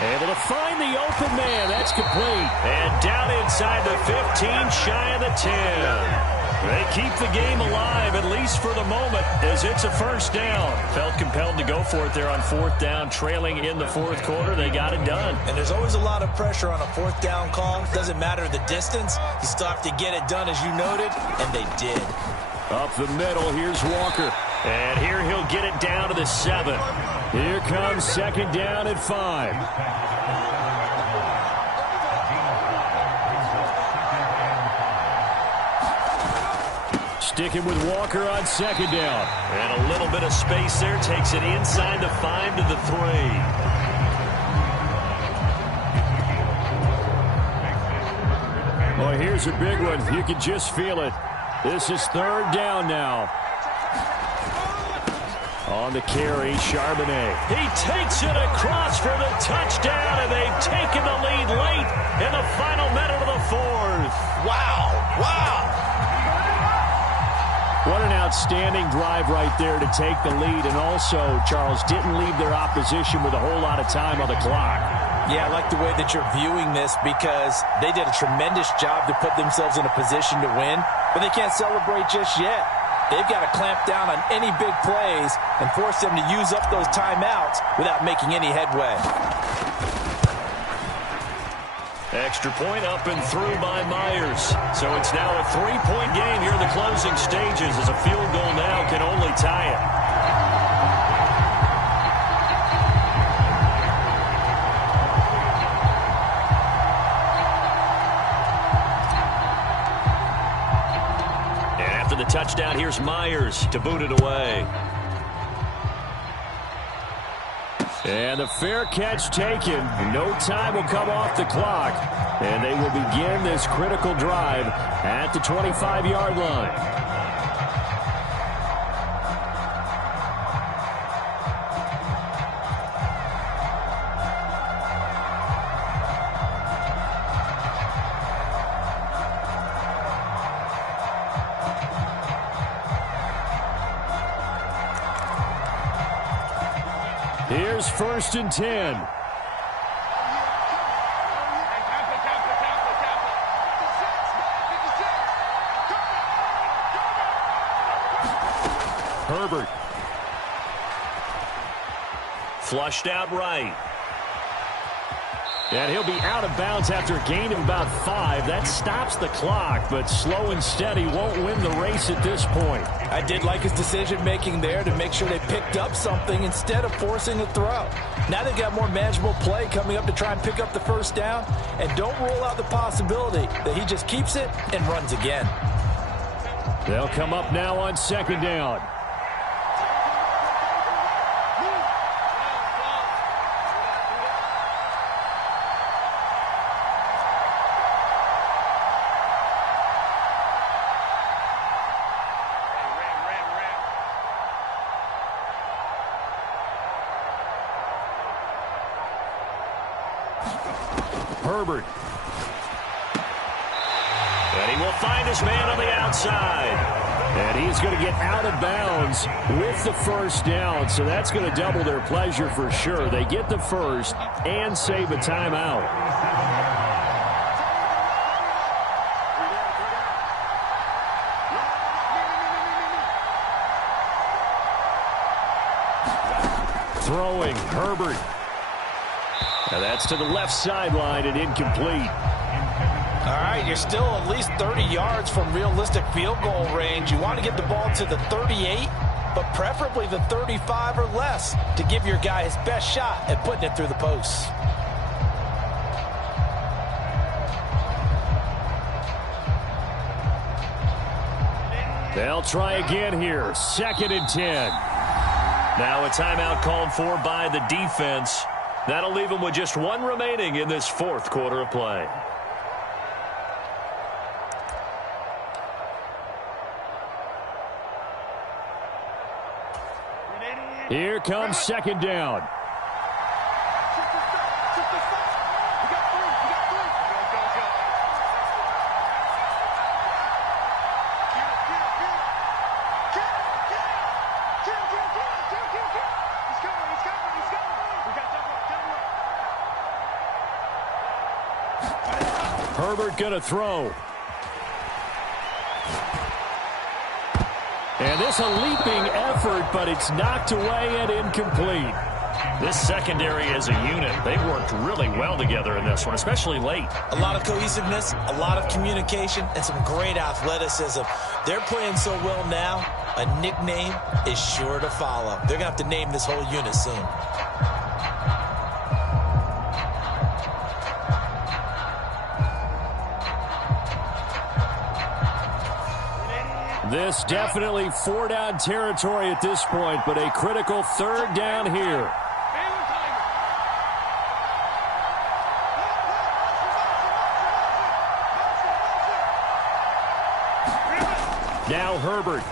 Able to find the open man. That's complete. And down inside the 15, shy of the 10. They keep the game alive, at least for the moment, as it's a first down. Felt compelled to go for it there on fourth down, trailing in the fourth quarter. They got it done. And there's always a lot of pressure on a fourth down call. Doesn't matter the distance. You still have to get it done, as you noted, and they did. Up the middle, here's Walker. And here he'll get it down to the 7. Here comes second down at 5. Sticking with Walker on second down. And a little bit of space there. Takes it inside the 5 to the 3. Well, here's a big one. You can just feel it. This is third down now. On the carry, Charbonnet. He takes it across for the touchdown, and they've taken the lead late in the final minute of the fourth. Wow. Wow. What an outstanding drive right there to take the lead, and also, Charles, didn't leave their opposition with a whole lot of time on the clock. Yeah, I like the way that you're viewing this because they did a tremendous job to put themselves in a position to win, but they can't celebrate just yet. They've got to clamp down on any big plays and force them to use up those timeouts without making any headway. Extra point up and through by Myers. So it's now a 3-point game here in the closing stages as a field goal now can only tie it. And after the touchdown, here's Myers to boot it away. And the fair catch taken. No time will come off the clock. And they will begin this critical drive at the 25-yard line. Here's first and 10. Herbert. Flushed out right. And he'll be out of bounds after a gain of about 5. That stops the clock, but slow and steady won't win the race at this point. I did like his decision-making there to make sure they picked up something instead of forcing a throw. Now they've got more manageable play coming up to try and pick up the first down, and don't rule out the possibility that he just keeps it and runs again. They'll come up now on second down. Herbert. And he will find his man on the outside. And he's going to get out of bounds with the first down. So that's going to double their pleasure for sure. They get the first and save a timeout. Throwing, Herbert. And that's to the left sideline and incomplete. All right, you're still at least 30 yards from realistic field goal range. You want to get the ball to the 38, but preferably the 35 or less to give your guy his best shot at putting it through the posts. They'll try again here. 2nd and 10. Now a timeout called for by the defense. That'll leave them with just one remaining in this fourth quarter of play. Here comes second down. Herbert going to throw. And this a leaping effort, but it's knocked away and incomplete. This secondary as a unit, they've worked really well together in this one, especially late. A lot of cohesiveness, a lot of communication, and some great athleticism. They're playing so well now, a nickname is sure to follow. They're going to have to name this whole unit soon. This definitely 4-down territory at this point, but a critical 3rd down here. Now Herbert.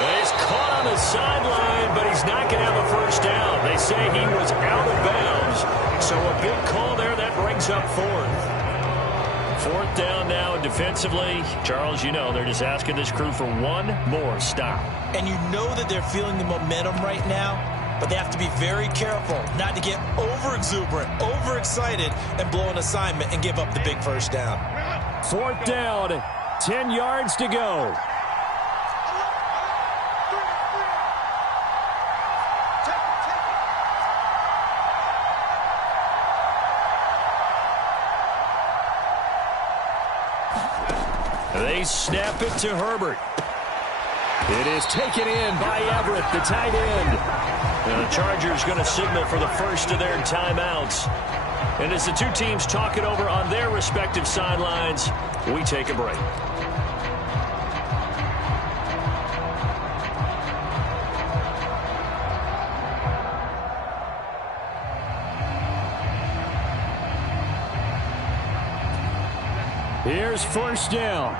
He's caught on the sideline, but he's not going to have a first down. They say he was out of bounds. So a big call there that brings up 4th. 4th down now, and defensively, Charles, you know, they're just asking this crew for one more stop. And you know that they're feeling the momentum right now, but they have to be very careful not to get over-exuberant, overexcited, and blow an assignment and give up the big first down. 4th down, 10 yards to go. They snap it to Herbert. It is taken in by Everett, the tight end. And the Chargers going to signal for the first of their timeouts. And as the two teams talk it over on their respective sidelines, we take a break. Here's first down.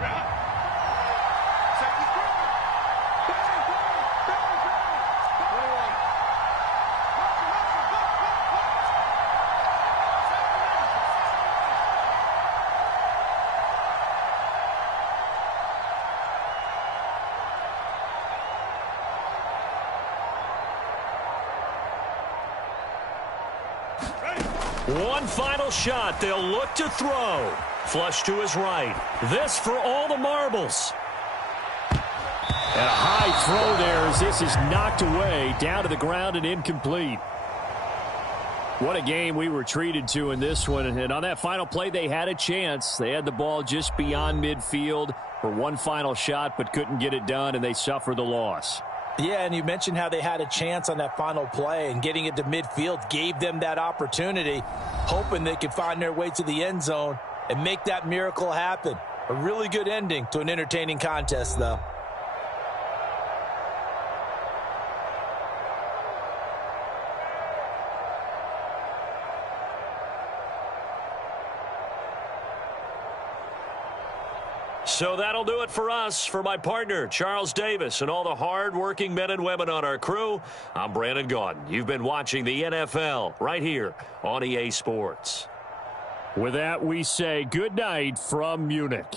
One final shot. They'll look to throw. Flush to his right. This for all the marbles. And a high throw there as this is knocked away, down to the ground and incomplete. What a game we were treated to in this one. And on that final play, they had a chance. They had the ball just beyond midfield for one final shot, but couldn't get it done, and they suffered the loss. Yeah, and you mentioned how they had a chance on that final play, and getting it to midfield gave them that opportunity, hoping they could find their way to the end zone and make that miracle happen. A really good ending to an entertaining contest, though. So that'll do it for us. For my partner, Charles Davis, and all the hard-working men and women on our crew, I'm Brandon Gaudin. You've been watching the NFL right here on EA Sports. With that, we say good night from Munich.